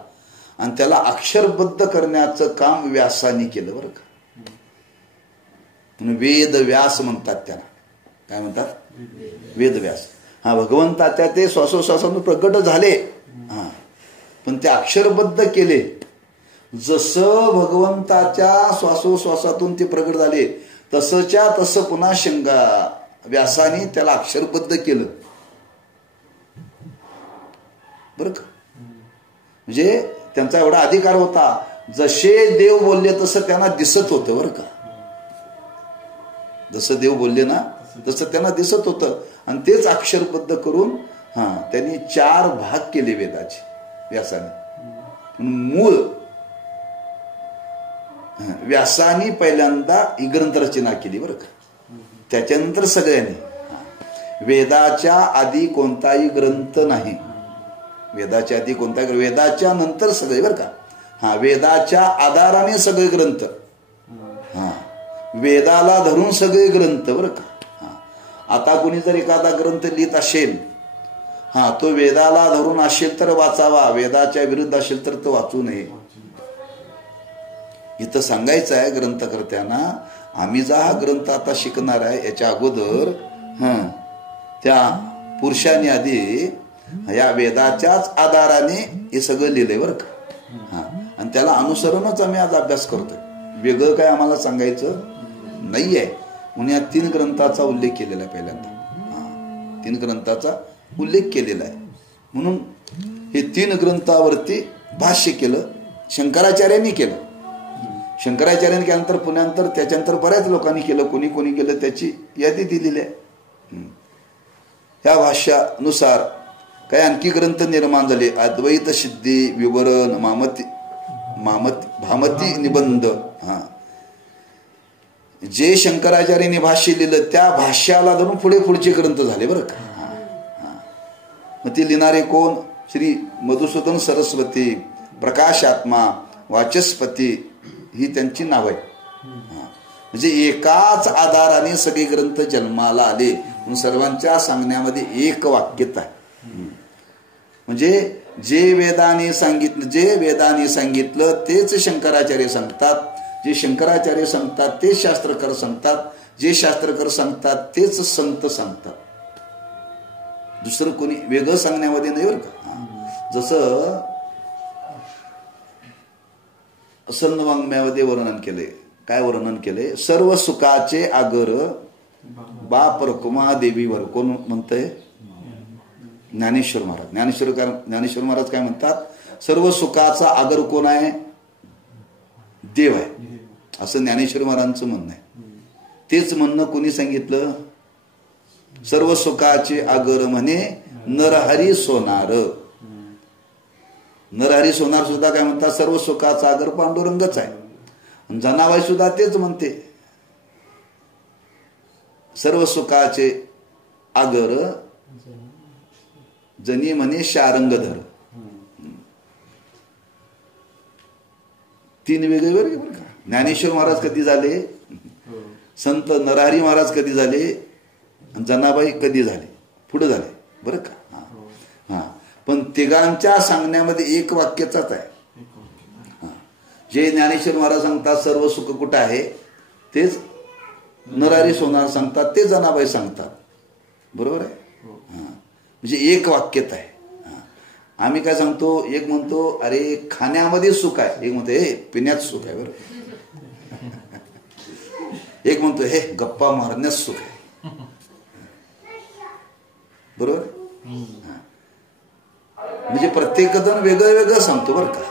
आणि त्याला अक्षरबद्ध करण्याचं काम व्यासाने केलं बरं का. वेद व्यास म्हणतात त्याला. काय म्हणतात वेदव्यास. हा भगवंताच्या ते श्वासोश्वासातून प्रकट झाले. हा पण ते अक्षरबद्ध केले. जसं भगवंताच्या श्वासोश्वासातून ते प्रकट झाले तसंच्या तसं पुन्हा व्यासाने त्याला अक्षरबद्ध केलं बरं का. म्हणजे त्यांचा एवढा अधिकार होता. जसे देव बोलले तसं त्यांना दिसत होतं बरं का. जसं देव बोलले ना तसं त्यांना दिसत होतं. आणि तेच अक्षरबद्ध करून त्यांनी 4 भाग केले वेदाचे व्यासाने. मूळ व्यासाने पहिल्यांदा ही ग्रंथरचना केली बरं का. त्याच्यानंतर सगळ्यांनी. वेदाच्या आधी कोणताही ग्रंथ नाही. वेदाच्या आधी कोणताही वेदाच्या नंतर सगळे बरं का. हा वेदाच्या आधाराने सगळे ग्रंथ. हा वेदाला धरून सगळे ग्रंथ बरं का. आता कोणी जर एखादा ग्रंथ लिहित असेल हा, तो वेदाला धरून असेल तर वाचावा, वेदाच्या विरुद्ध असेल तर तो वाचू नये. इथं सांगायचं आहे ग्रंथकर्त्यांना, आम्ही जा हा ग्रंथ आता शिकणार आहे याच्या अगोदर त्या पुरुषांनी आधी या वेदाच्याच आधाराने हे सगळं लिहिलंय बरं का. आणि त्याला अनुसरूनच आम्ही आज अभ्यास करतोय, वेगळं काय आम्हाला सांगायचं नाहीये. म्हणून या 3 ग्रंथाचा उल्लेख केलेला आहे पहिल्यांदा. 3 ग्रंथाचा उल्लेख केलेला आहे. म्हणून हे 3 ग्रंथावरती भाष्य केलं, शंकराचार्यांनी केलं. शंकराचार्यांनी केल्यानंतर पुण्यानंतर त्याच्यानंतर बऱ्याच लोकांनी केलं, कोणी कोणी केलं त्याची यादी दिलेली आहे. ह्या भाष्यानुसार काही आणखी ग्रंथ निर्माण झाले. अद्वैत सिद्धी विवरण, भामती निबंध. जे शंकराचार्यांनी भाष्य लिहिलं त्या भाष्याला धरून पुढचे ग्रंथ झाले बरं का. मग ते लिहिणारे कोण? श्री मधुसूदन सरस्वती, प्रकाशात्मा, वाचस्पती ही त्यांची नाव आहे. म्हणजे एकाच आधाराने सगळे ग्रंथ जन्माला आले. म्हणून सर्वांच्या सांगण्यामध्ये एक वाक्यता आहे. म्हणजे जे वेदाने सांगितलं तेच शंकराचार्य सांगतात, जे शंकराचार्य सांगतात तेच शास्त्रकार सांगतात, जे शास्त्रकार सांगतात तेच संत सांगतात. दुसरं कोणी वेगळं सांगण्यामध्ये नाही बरं का. जसं संतवाङ्मयामध्ये वर्णन केले. काय वर्णन केले? सर्व सुखाचे आगर बाप रकुमा देवीवर. कोण म्हणतंय? ज्ञानेश्वर महाराज. ज्ञानेश्वर महाराज काय म्हणतात? सर्व सुखाचा आगर कोण आहे? देव आहे, असं ज्ञानेश्वर महाराजांचं म्हणणं आहे. तेच म्हणणं कोणी सांगितलं? सर्व सुखाचे आगर म्हणे नरहरी सोनार. नरहरी सोनार सुद्धा काय म्हणतात? सर्व सुखाचा आगर पांडुरंगच आहे. जनाबाई सुद्धा तेच म्हणते, सर्व सुखाचे आगर जनी म्हणे शारंगधर. 3 वेगळे बरं का. ज्ञानेश्वर महाराज कधी झाले? संत नरहरी महाराज कधी झाले? जनाबाई कधी झाले? पुढे झाले बरं का. पण तिघांच्या सांगण्यामध्ये एक वाक्याचाच आहे. जे ज्ञानेश्वर महाराज सांगतात सर्व सुख कुठं आहे, तेच नरहरी सोनार सांगतात, ते जनाबाई सांगतात. बरोबर आहे. म्हणजे एक वाक्यता आहे. आम्ही काय सांगतो? एक म्हणतो अरे खाण्यामध्ये सुख आहे, एक म्हणतो हे पिण्यात सुख आहे बरं. एक म्हणतो हे गप्पा मारण्यात सुख आहे. बरोबर. म्हणजे प्रत्येक जण वेगळं वेगळं सांगतो बरं का.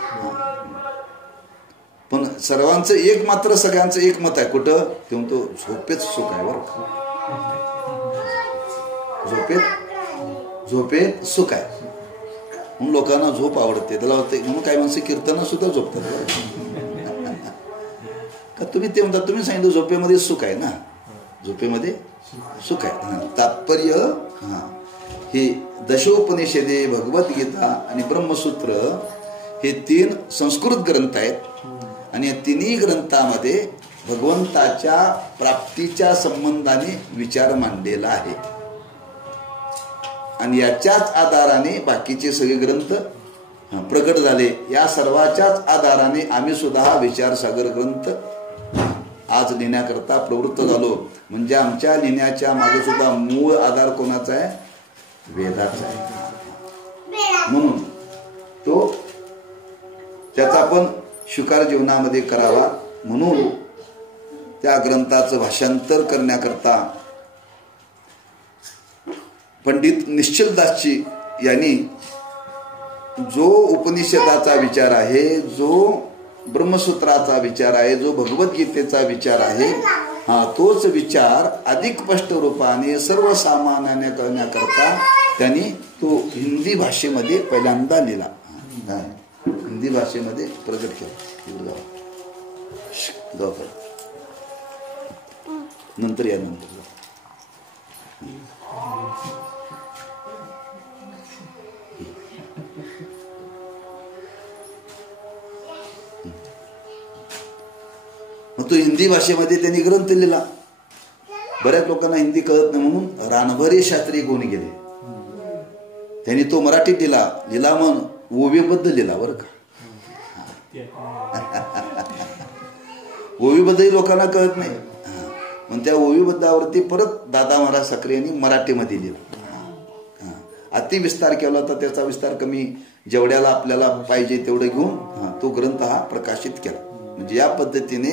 पण सर्वांचं एक मात्र सगळ्यांचं एक मत आहे. कुठं? ते म्हणतो झोपेत सुख आहे बरं का. झोपेत सुख आहे. म्हणून लोकांना झोप आवडते, त्याला वाटते. म्हणून काही माणसं कीर्तन सुद्धा झोपतात का. तुम्ही ते म्हणतात, तुम्ही सांगितलं झोपेमध्ये सुख आहे ना, झोपेमध्ये सुख आहे. तात्पर्य हे दशोपनिषदे, भगवद्गीता आणि ब्रह्मसूत्र हे 3 संस्कृत ग्रंथ आहेत. आणि या 3 ग्रंथामध्ये भगवंताच्या प्राप्तीच्या संबंधाने विचार मांडलेला आहे. आणि याच्याच आधाराने बाकीचे सगळे ग्रंथ प्रगट झाले. या सर्वाच्याच आधाराने आम्ही सुद्धा हा विचारसागर ग्रंथ आज लिहिण्याकरता प्रवृत्त झालो. म्हणजे आमच्या लिहिण्याच्या मागे सुद्धा मूळ आधार कोणाचा आहे? वेदाचा आहे. म्हणून तो त्याचा पण स्वीकार जीवनामध्ये करावा. म्हणून त्या ग्रंथाचं भाषांतर करण्याकरता पंडित निश्चलदासजी यांनी जो उपनिषदाचा विचार आहे, जो ब्रह्मसूत्राचा विचार आहे, जो भगवद्गीतेचा विचार आहे, तोच विचार अधिक स्पष्ट रूपाने सर्वसामान्याने करण्याकरता त्यांनी तो हिंदी भाषेमध्ये पहिल्यांदा लिहिला. हिंदी भाषेमध्ये प्रगट केला. नंतर या नंतर तो हिंदी भाषेमध्ये त्यांनी ग्रंथ लिहिला. बऱ्याच लोकांना हिंदी कळत नाही म्हणून रानभरे शास्त्री कोणी गेले, त्यांनी तो मराठीत लिहिला मग ओवीबद्दल लिहिला बरं का. ओवीबद्दल लोकांना कळत नाही. मग त्या ओवीबद्दावरती परत दादा महाराज साखरे यांनी मराठीमध्ये लिहिलं. अति विस्तार केला तर त्याचा विस्तार कमी, जेवढ्याला आपल्याला पाहिजे तेवढं घेऊन तो ग्रंथ हा प्रकाशित केला. म्हणजे या पद्धतीने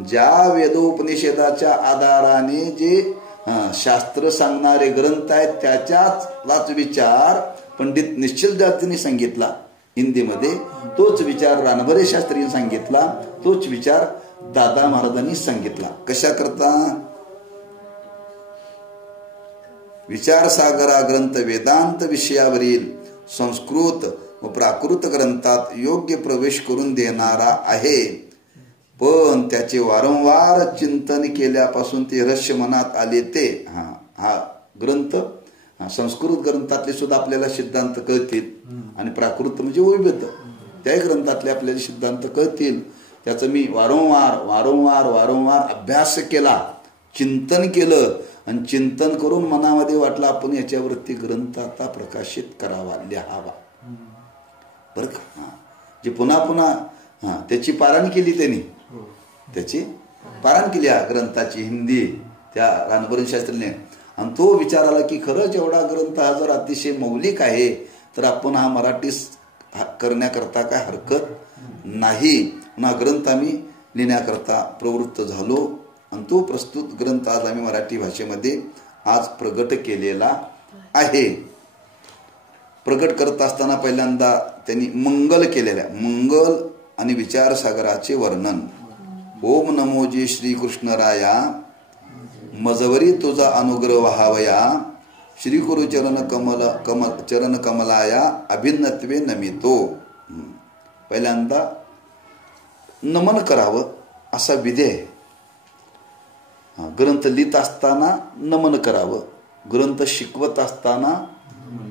ज्या वेदोपनिषदाच्या आधाराने जे शास्त्र सांगणारे ग्रंथ आहेत त्याच्याच विचार पंडित निश्चल जातीने सांगितला हिंदीमध्ये, तोच विचार रानभरे शास्त्रीने सांगितला, तोच विचार दादा महाराजांनी सांगितला. कशा करता? विचारसागरा ग्रंथ वेदांत विषयावरील संस्कृत व प्राकृत ग्रंथात योग्य प्रवेश करून देणारा आहे, पण त्याचे वारंवार चिंतन केल्यापासून ते रहस्य मनात आले. ते हा ग्रंथ संस्कृत ग्रंथातले सुद्धा आपल्याला सिद्धांत कळतील आणि प्राकृत म्हणजे वैविध्य त्या ग्रंथातले आपल्याला सिद्धांत कळतील. त्याचं मी वारंवार अभ्यास केला, चिंतन केलं आणि चिंतन करून मनामध्ये वाटलं आपण याच्यावरती ग्रंथ आता प्रकाशित करावा, लिहावा बरं का. जे पुन्हा त्याची पारायण केली त्यांनी, त्याची पारायण केली या ग्रंथाची हिंदी त्या रानभरे शास्त्रीने. आणि तो विचार आला की खरंच एवढा ग्रंथ हा जर अतिशय मौलिक आहे तर आपण हा मराठी करण्याकरता काय हरकत नाही. हा ग्रंथ आम्ही लिहिण्याकरता प्रवृत्त झालो आणि तो प्रस्तुत ग्रंथ आज आम्ही मराठी भाषेमध्ये आज प्रगट केलेला आहे. प्रगट करत असताना पहिल्यांदा त्यांनी मंगल केलेल्या, मंगल आणि विचारसागराचे वर्णन. ओम नमोजी श्रीकृष्णराया मजवरी तुझा अनुग्रह व्हावया, श्री गुरु चरण कमलाया अभिन्नत्वे नमितो. पहिल्यांदा नमन करावं असा विधी आहे. ग्रंथ लिहित असताना नमन करावं, ग्रंथ शिकवत असताना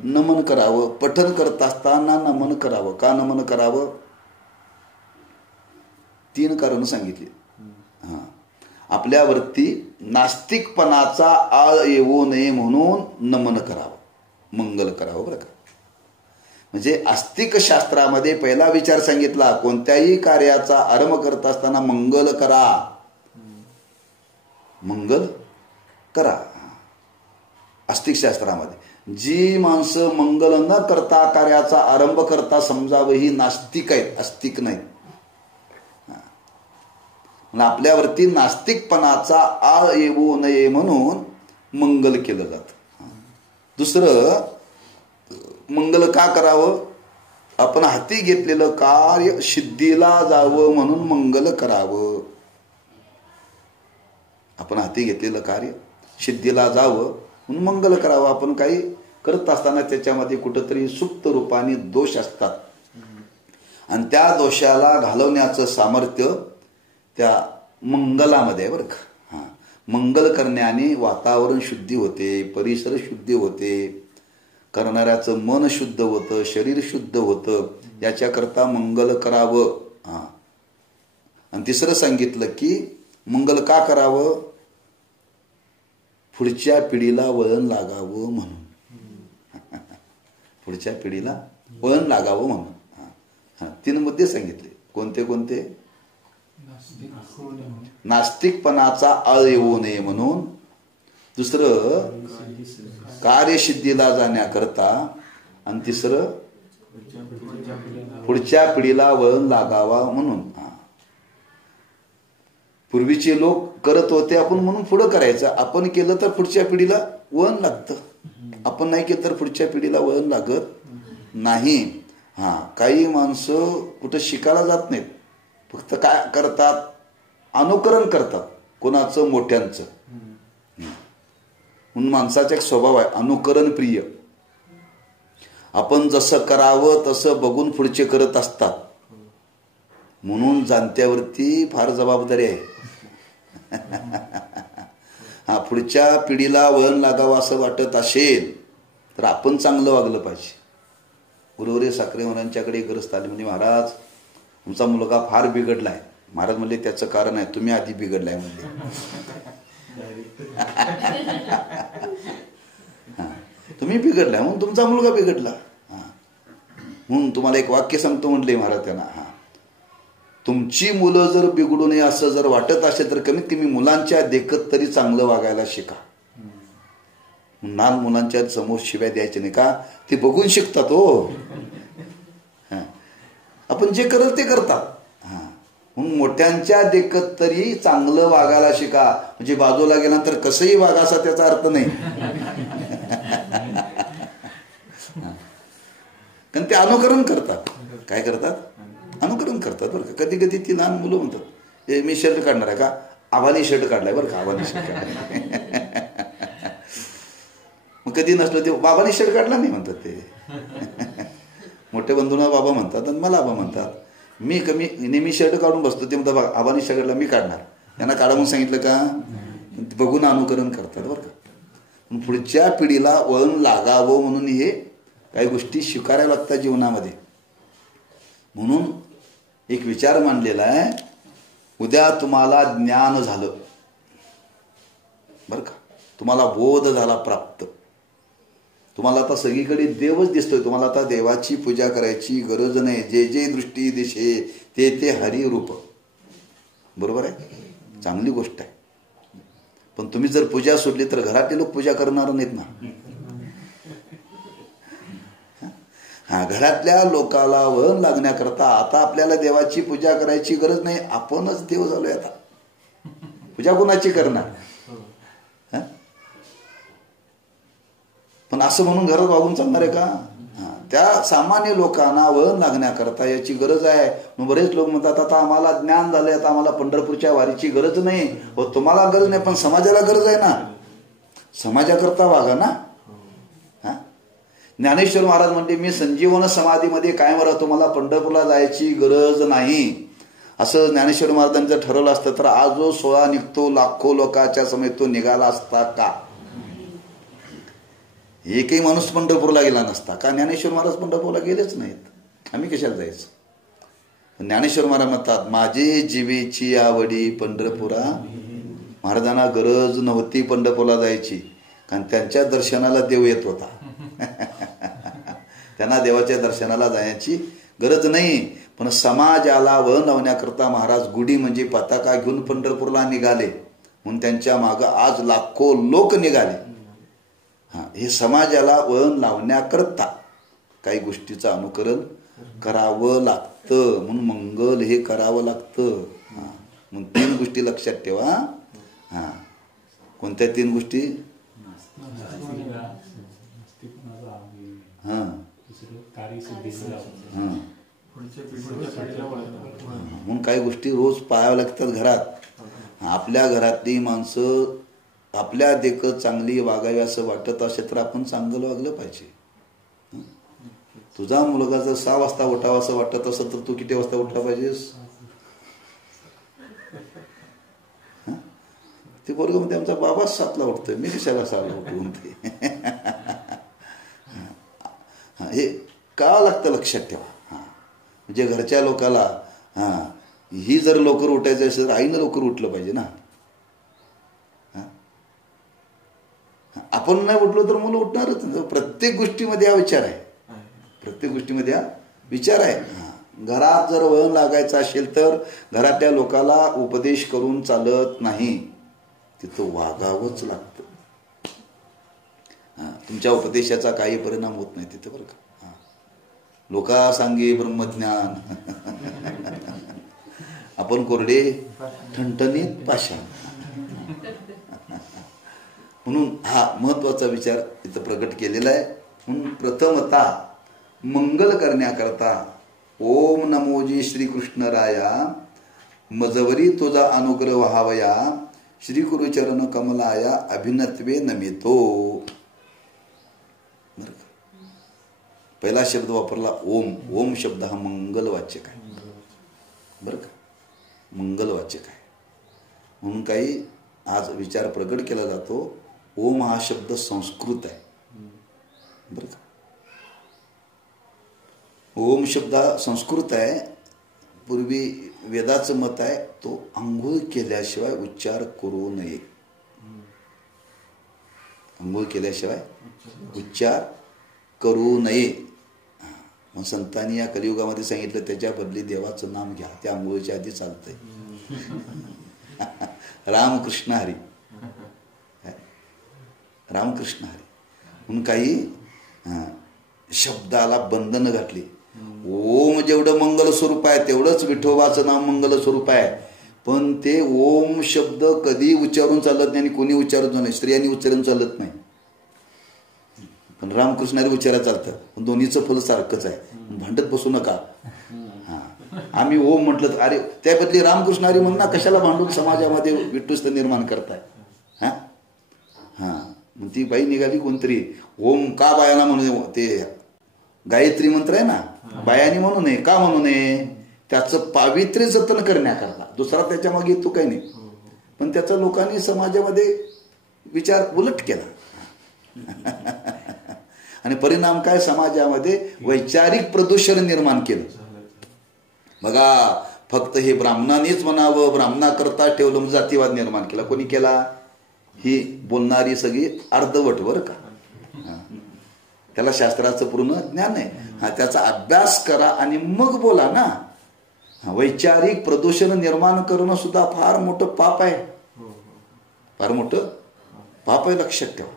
नमन करावं, पठन करत असताना नमन करावं. का नमन करावं? 3 कारण सांगितली. आपल्यावरती नास्तिकपणाचा आळ येऊ नये म्हणून नमन करावं, मंगल करावं बरं का. म्हणजे आस्तिक शास्त्रामध्ये पहिला विचार सांगितला, कोणत्याही कार्याचा आरंभ करत असताना मंगल करा, मंगल करा. आस्तिक शास्त्रामध्ये जी माणसं मंगल न करता कार्याचा आरंभ करता समजावं ही नास्तिक आहेत, आस्तिक नाहीत. आपल्यावरती नास्तिकपणाचा आळ येऊ नये म्हणून मंगल केलं जातं. दुसरं, मंगल का करावं? आपण हाती घेतलेलं कार्य सिद्धीला जावं म्हणून मंगल करावं. आपण हाती घेतलेलं कार्य सिद्धीला जावं म्हणून मंगल करावं. आपण काही करत असताना त्याच्यामध्ये कुठंतरी सुप्त रूपाने दोष असतात आणि त्या दोषाला घालवण्याचं सामर्थ्य त्या मंगलामध्ये बरं का. मंगल करण्याने वातावरण शुद्धी होते, परिसर शुद्धी होते, करणाऱ्याचं मन शुद्ध होतं, शरीर शुद्ध होतं. याच्याकरता मंगल करावं. आणि तिसरं सांगितलं की मंगल का करावं? पुढच्या पिढीला वळण लागावं म्हणून. पुढच्या पिढीला वळण लागावं म्हणून 3 मुद्दे सांगितले. कोणते कोणते? नास्तिकपणाचा आळ येऊ नये म्हणून, दुसरं कार्यसिद्धीला जाण्याकरता, आणि तिसरं पुढच्या पिढीला वळण लागावा म्हणून. पूर्वीचे लोक करत होते आपण म्हणून पुढं करायचं. आपण केलं तर पुढच्या पिढीला वळण लागतं, आपण नाही केलं तर पुढच्या पिढीला वळण लागत नाही. काही माणसं कुठं शिकायला जात नाहीत, फक्त काय करतात? अनुकरण करतात कोणाचं? मोठ्यांचं. म्हणून माणसाचा एक स्वभाव आहे अनुकरण प्रिय. आपण जसं करावं तसं बघून पुढचे करत असतात. म्हणून जाणत्यावरती फार जबाबदारी आहे. पुढच्या पिढीला वळण लागावं असं वाटत असेल तर आपण चांगलं वागलं पाहिजे. गुरुवर्य साखरे महाराजांच्याकडे गरज आली, म्हणजे महाराज तुमचा मुलगा फार बिघडलाय. महाराज म्हणले त्याचं कारण आहे तुम्ही आधी बिघडलाय म्हणले. तुम्ही बिघडला म्हणून तुमचा मुलगा बिघडला. म्हणून तुम्हाला एक वाक्य सांगतो म्हटले महाराज त्यांना, तुमची मुलं जर बिघडू नये असं जर वाटत असेल तर कमीत कमी मुलांच्या देखत तरी चांगलं वागायला शिका. लहान मुलांच्या समोर शिव्या द्यायच्या नाही का, ते बघून शिकतात हो. आपण जे करल ते करतात. म्हणून मोठ्यांच्या देखत तरी चांगलं वागायला शिका. म्हणजे बाजूला गेल्यानंतर कसंही वागा असा त्याचा अर्थ नाही. कारण ते अनुकरण करतात. काय करतात? अनुकरण करतात बरं का. कधी कधी ती लहान मुलं म्हणतात, मी शर्ट काढणार आहे का, आबाने शर्ट काढलाय बरं का, आबाने शर्ट काढलाय. मग कधी नसलं ते बाबाने शर्ट काढला नाही म्हणतात ते. मोठे बंधूंना बाबा म्हणतात आणि मला आबा म्हणतात. मी कमी नेहमी शर्ट काढून बसतो, ते म्हणतात बघा आबाने शर्ट काढला, मी काढणार. त्यांना काढा म्हणून सांगितलं का, बघून अनुकरण करतात बरं का. पुढच्या पिढीला वळण लागावं म्हणून हे काही गोष्टी स्वीकाराव्या लागतात जीवनामध्ये. म्हणून एक विचार मांडलेला आहे, उद्या तुम्हाला ज्ञान झालं बरं का, तुम्हाला बोध झाला प्राप्त, तुम्हाला आता सगळीकडे देवच दिसतोय, तुम्हाला आता देवाची पूजा करायची गरज नाही. जे जे दृष्टी दिशे ते ते हरिरूप. बरोबर आहे, चांगली गोष्ट आहे. पण तुम्ही जर पूजा सोडली तर घरातले लोक पूजा करणार नाहीत ना. घरातल्या लोकाला वळण लागण्याकरता आता आपल्याला देवाची पूजा करायची गरज नाही, आपणच देव झालोय. आता पूजा कोणाची करणार. पण असं म्हणून घरात वागून चालणार आहे का. त्या सामान्य लोकांना वळण लागण्याकरता याची गरज आहे. मग बरेच लोक म्हणतात आता आम्हाला ज्ञान झालंय, आता आम्हाला पंढरपूरच्या वारीची गरज नाही. हो, तुम्हाला गरज नाही पण समाजाला गरज आहे ना. समाजाकरता वागा ना. ज्ञानेश्वर महाराज म्हणते, मी संजीवन समाधीमध्ये कायम राहतो, मला पंढरपूरला जायची गरज नाही. असं ज्ञानेश्वर महाराजांचं ठरवलं असतं तर आज जो सोहळा निघतो लाखो लोकांच्या समेत तो निघाला असता का. एकही माणूस पंढरपूरला गेला नसता का. ज्ञानेश्वर महाराज पंढरपूरला गेलेच नाहीत, आम्ही कशाला जायचं. ज्ञानेश्वर महाराज म्हणतात, माझे जीवेची आवडी पंढरपुरा. महाराजांना गरज नव्हती पंढरपूरला जायची, कारण त्यांच्या दर्शनाला देव येत होता. त्यांना देवाच्या दर्शनाला जायची गरज नाही. पण समाजाला वळण लावण्याकरता महाराज गुढी म्हणजे पताका घेऊन पंढरपूरला निघाले, म्हणून त्यांच्या मागं आज लाखो लोक निघाले. हे समाजाला वळण लावण्याकरता काही गोष्टीचं अनुकरण करावं लागतं. म्हणून मंगल हे करावं लागतं. म्हणून 3 गोष्टी लक्षात ठेवा. कोणत्या 3 गोष्टी. म्हणून काही गोष्टी रोज पाहाव्या लागतात घरात. आपल्या घरातली माणसं आपल्या देखत चांगली वागावी असं वाटत असेल तर आपण चांगलं वागलं पाहिजे. तुझा मुलगा जर 6 वाजता उठावा असं वाटत असेल तर तू किती वाजता उठला पाहिजेस. ते पोरगं म्हणते आमचा बाबाच 7ला उठतोय, मी कशाला 6ला उठवून. ते हे का लागतं लक्षात ठेवा. म्हणजे घरच्या लोकाला ही जर लवकर उठायचं असेल तर आईनं लवकर उठलं पाहिजे ना. आपण नाही उठलो तर मुलं उठणारच. प्रत्येक गोष्टीमध्ये हा विचार आहे. प्रत्येक गोष्टीमध्ये हा विचार आहे. घरात जर वळण लागायचं असेल तर घरातल्या लोकाला उपदेश करून चालत नाही, तिथं वागावंच लागतं. तुमच्या उपदेशाचा काही परिणाम होत नाही तिथं बरं का. लोका सांगे ब्रह्मज्ञान, आपण कोरडे ठणठणीत पाषाण. म्हणून हा महत्वाचा विचार इथं प्रकट केलेला आहे. म्हणून प्रथमतः मंगल करण्याकरता ओम नमोजी श्रीकृष्ण राया, मजवरी तुझा अनुग्रह व्हावया, श्री गुरुचरण कमलाया अभिनत्वे नमितो. पहिला शब्द वापरला ओम. ओम शब्द हा मंगलवाचक आहे बरं का, मंगलवाचक आहे. म्हणून काही आज विचार प्रकट केला जातो. ओम हा शब्द संस्कृत आहे बरं का. ओम शब्द संस्कृत आहे. पूर्वी वेदाचं मत आहे तो आंघोळ केल्याशिवाय उच्चार करू नये. आंघोळ केल्याशिवाय उच्चार करू नये. मग संतांनी या कलियुगामध्ये सांगितलं त्याच्या बदली देवाचं नाम घ्या, त्या आंघोळीच्या आधी चालतंय. रामकृष्ण हरी, रामकृष्ण हरी म्हणून काही शब्दाला बंधनं घातली. ओम जेवढं मंगल स्वरूप आहे तेवढंच विठोबाचं नाम मंगल स्वरूप आहे. पण ते ओम शब्द कधी उच्चारून चालत नाही आणि कोणी उच्चारून चालत नाही. स्त्रियांनी उच्चारून चालत नाही, पण रामकृष्णारी उच्चारा चालतं. पण दोन्हीचं फल सारखंच आहे, भांडत बसू नका. आम्ही ओम म्हटलं तर अरे त्या बदली रामकृष्णारी म्हणून ना, कशाला भांडून समाजामध्ये विटुस्त निर्माण करताय. मग ती बाई निघाली कोणतरी, ओम का बायाला म्हणू, ते गायत्री मंत्र आहे ना, बायानी म्हणू नये. का म्हणू नये? त्याचं पावित्र्य जतन करण्याकरता. दुसरा त्याच्या मागे येतो काही नाही, पण त्याचा लोकांनी समाजामध्ये विचार उलट केला. आणि परिणाम काय? समाजामध्ये वैचारिक प्रदूषण निर्माण केलं. बघा, फक्त हे ब्राह्मणांनीच म्हणावं, ब्राह्मणाकरता ठेवलं म्हणजे जातीवाद निर्माण केला. कोणी केला? ही बोलणारी सगळी अर्धवट बरं का. त्याला शास्त्राचं पूर्ण ज्ञान आहे. त्याचा अभ्यास करा आणि मग बोला ना. वैचारिक प्रदूषण निर्माण करणं सुद्धा फार मोठं पाप आहे, फार मोठं पाप आहे, लक्षात ठेवा.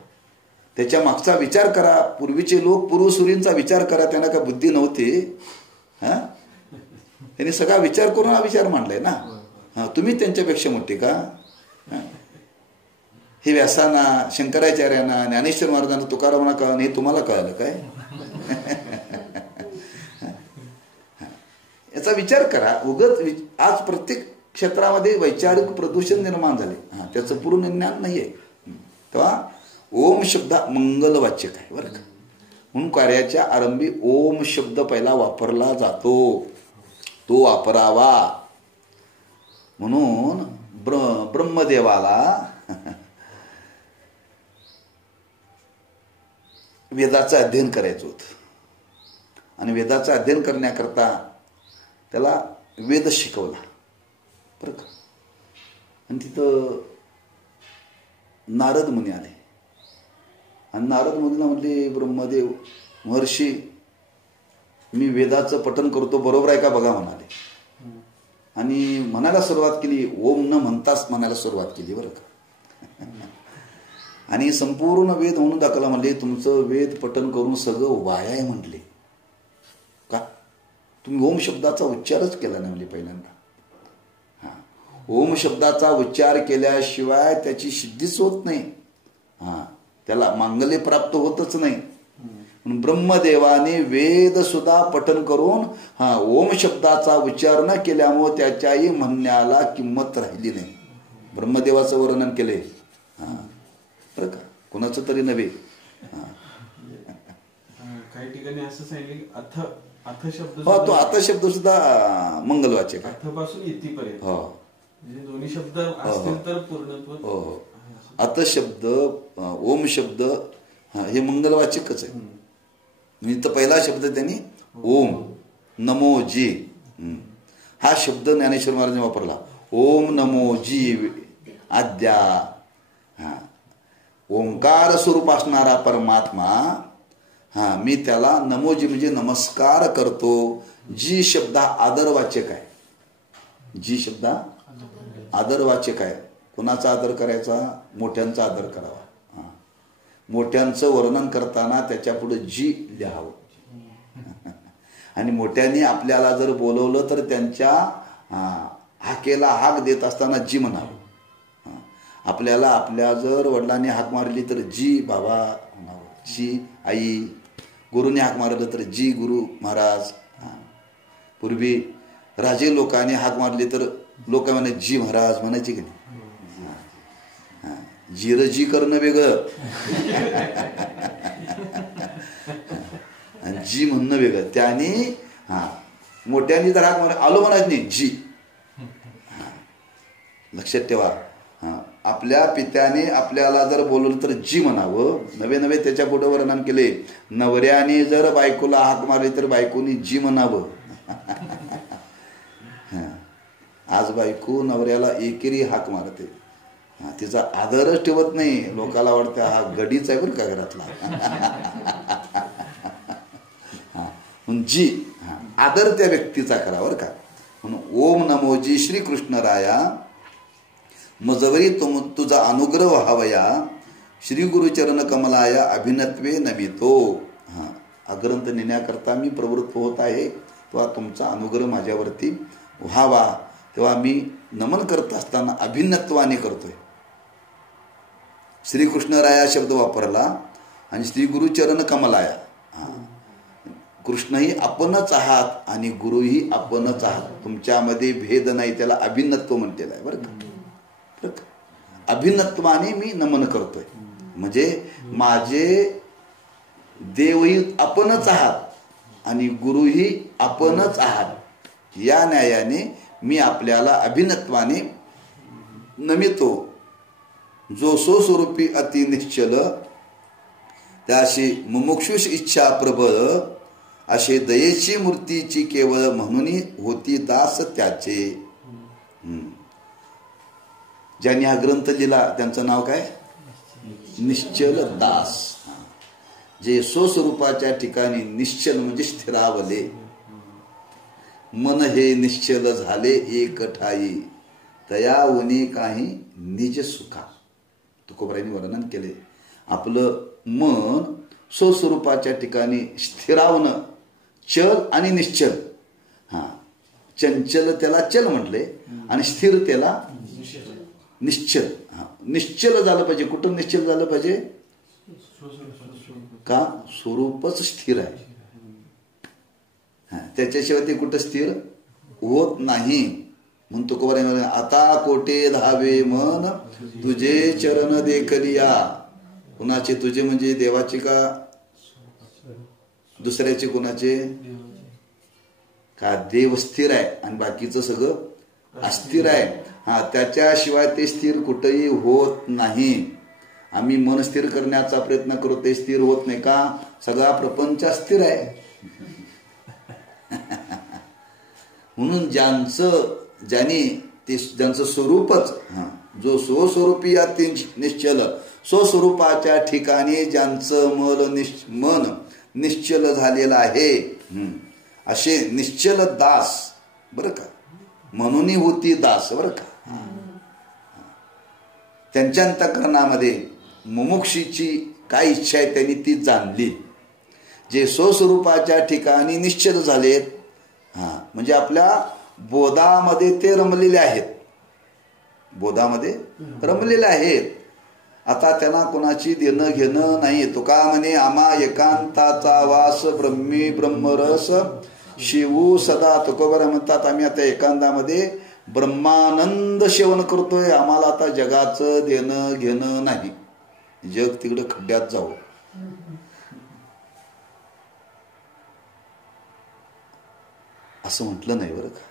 त्याच्या मागचा विचार करा. पूर्वीचे लोक पूर्वसुरींचा विचार करा, त्यांना काय बुद्धी नव्हती? त्यांनी सगळा विचार करून हा विचार मांडलाय ना. तुम्ही त्यांच्यापेक्षा मोठे का? हे व्यासांना, शंकराचार्यांना, ज्ञानेश्वर महाराजांना, तुकारामांना कळलं हे तुम्हाला कळलं काय? याचा विचार करा. उगत आज प्रत्येक क्षेत्रामध्ये वैचारिक प्रदूषण निर्माण झाले, त्याचं पूर्ण ज्ञान नाहीये. तेव्हा ओम शब्द मंगलवाचक आहे बरं का. म्हणून कार्याच्या आरंभी ओम शब्द पहिला वापरला जातो, तो वापरावा. म्हणून ब्रह्मदेवाला वेदाचं अध्ययन करायचं होतं आणि वेदाचं अध्ययन करण्याकरता त्याला वेद शिकवला बरं का. आणि तिथं नारद मुनी आले आणि नारद मुनीला म्हणले, ब्रह्मदेव महर्षी मी वेदाचं पठण करतो, बरोबर आहे का बघा म्हणाले. आणि म्हणायला सुरुवात केली, ओम न म्हणताच म्हणायला सुरुवात केली बरं का. आणि संपूर्ण वेद म्हणून दाखवला. म्हणले तुमचं वेद पठण करून सगळं वाया आहे म्हटले. का? तुम्ही ओम शब्दाचा उच्चारच केला नाही म्हणजे पहिल्यांदा. ओम शब्दाचा उच्चार केल्याशिवाय त्याची सिद्धीच होत नाही, त्याला मांगल्य प्राप्त होतच नाही. म्हणून ब्रह्मदेवाने वेद सुद्धा पठन करून ओम शब्दाचा उच्चार न केल्यामुळे त्याच्याही म्हणण्याला किंमत राहिली नाही. ब्रह्मदेवाचं वर्णन केले बरं का, कोणाचं तरी नव्हे. काही ठिकाणी असं सांगितलं अथ शब्द, तो अथ शब्द सुद्धा मंगलवाचक आहे. अथपासून इतिपर्यंत दोन्ही शब्द असतील तर पूर्णत्व. अथ शब्द, ओम शब्द हे मंगलवाचकच आहे. म्हणजे तर पहिला शब्द त्यांनी ओम नमो जी हा शब्द ज्ञानेश्वर महाराजांनी वापरला. ओम नमो जी आद्या, ओंकार स्वरूप असणारा परमात्मा, मी त्याला नमोजी म्हणजे नमस्कार करतो. जी शब्द आदरवाचक आहे. जी शब्द आदरवाचक आहे. कुणाचा आदर करायचा? मोठ्यांचा आदर करावा. मोठ्यांचं वर्णन करताना त्याच्या पुढे जी लिहावं. आणि मोठ्यांनी आपल्याला जर बोलवलं तर त्यांच्या हाकेला हाक देत असताना जी म्हणावं. आपल्याला आपल्या जर वडिलांनी हाक मारली तर जी बाबा म्हणावं, जी आई. गुरुने हाक मारलं तर जी गुरु महाराज. पूर्वी राजे लोकांनी हाक मारली तर लोक म्हणे जी महाराज म्हणायची की नाही. जीर जी करणं वेगळं आणि जी म्हणणं वेगळं. त्याने मोठ्यांनी जर हाक मार आलो म्हणायचं नाही, जी. लक्षात ठेवा, आपल्या पित्याने आपल्याला जर बोलवलं तर जी म्हणावं. नवे नवे त्याच्या पुढे वर्णन केले. नवऱ्याने जर बायकोला हाक मारली तर बायकोनी जी म्हणावं. आज बायको नवऱ्याला एकेरी हाक मारते. हा, तिचा आदरच ठेवत नाही. लोकाला वाटतं हा गडीच आहे बरं का घरातला. हा, जी आदर त्या व्यक्तीचा करा बरं का. म्हणून ओम नमोजी श्रीकृष्णराया मजवरी तुझा अनुग्रह व्हावया श्री गुरुचरण कमलाया अभिनत्वे नमितो. हा, अग्रंथ नेण्याकरता मी प्रवृत्त होत आहे, तेव्हा तुमचा अनुग्रह माझ्यावरती व्हावा. तेव्हा मी नमन करत असताना अभिन्नत्वाने करतोय. श्रीकृष्णराया शब्द वापरला आणि श्री गुरुचरण कमलाया. हा, कृष्णही आपणच आहात आणि गुरुही आपणच आहात, तुमच्यामध्ये भेद नाही. त्याला अभिन्नत्व म्हटलेलं आहे बरं का. अभिन्नत्वाने मी नमन करतोय म्हणजे माझे देवही आपणच आहात आणि गुरुही आपणच आहात. या न्यायाने मी आपल्याला अभिन्नत्वाने नमितो. जो स्वस्वरूपी अति निश्चल त्याशी मुमुक्षुष इच्छा प्रबळ असे दयेची मूर्तीची केवळ म्हणून होती दास त्याचे. ज्यांनी हा ग्रंथ लिहिला त्यांचं नाव काय? निश्चल दास. जे स्वस्वरूपाच्या ठिकाणी निश्चल म्हणजे स्थिरावले. मन हे निश्चल झाले एक ठाई तया उनी काही निज सुखा. तुकोबारायांनी वर्णन केले. आपलं मन स्वस्वरूपाच्या ठिकाणी स्थिरावणं, चल आणि निश्चल. हा, चंचल त्याला चल म्हटले आणि स्थिर त्याला निश्चल. हा, निश्चल झालं पाहिजे. कुठं निश्चल झालं पाहिजे? का? स्वरूपच स्थिर आहे. त्याच्याशिवाय ते कुठं स्थिर होत नाही. म्हणून तुकोबारायांनी आता कोटे धावे मन तुझे चरण देखलिया. कुणाचे? तुझे म्हणजे देवाचे का दुसऱ्याचे? कुणाचे? का देव स्थिर आहे आणि बाकीचं सगळं अस्थिर आहे. हा, त्याच्याशिवाय ते स्थिर कुठेही होत नाही. आम्ही मन स्थिर करण्याचा प्रयत्न करतो, ते स्थिर होत नाही. का? सगळा प्रपंच अस्थिर आहे. म्हणून ज्यांचं स्वरूपच जो स्वस्वरूपी अति निश्चल स्वस्वरूपाच्या ठिकाणी ज्यांचं मन निश्चल झालेलं आहे असे निश्चल दास बरं का. म्हणून होती दास बरं का. त्यांच्या अंतःकरणामध्ये मुमुक्षीची काय इच्छा आहे त्यांनी ती जाणली. जे स्वस्वरूपाच्या ठिकाणी निश्चल झालेत, हा म्हणजे आपल्या बोधामध्ये ते रमलेले आहेत. बोधामध्ये रमलेले आहेत. आता त्यांना कोणाची देणं घेणं नाही. तुका म्हणे आम्हा एकांताचा वास ब्रह्मी ब्रह्मरस शिवू सदा. तुकोबारा म्हणतात आम्ही आता एकांतामध्ये ब्रह्मानंद सेवन करतोय. आम्हाला आता जगाचं देणं घेणं नाही. जग तिकडे खड्ड्यात जाऊ. असं म्हटलं नाही बरं का.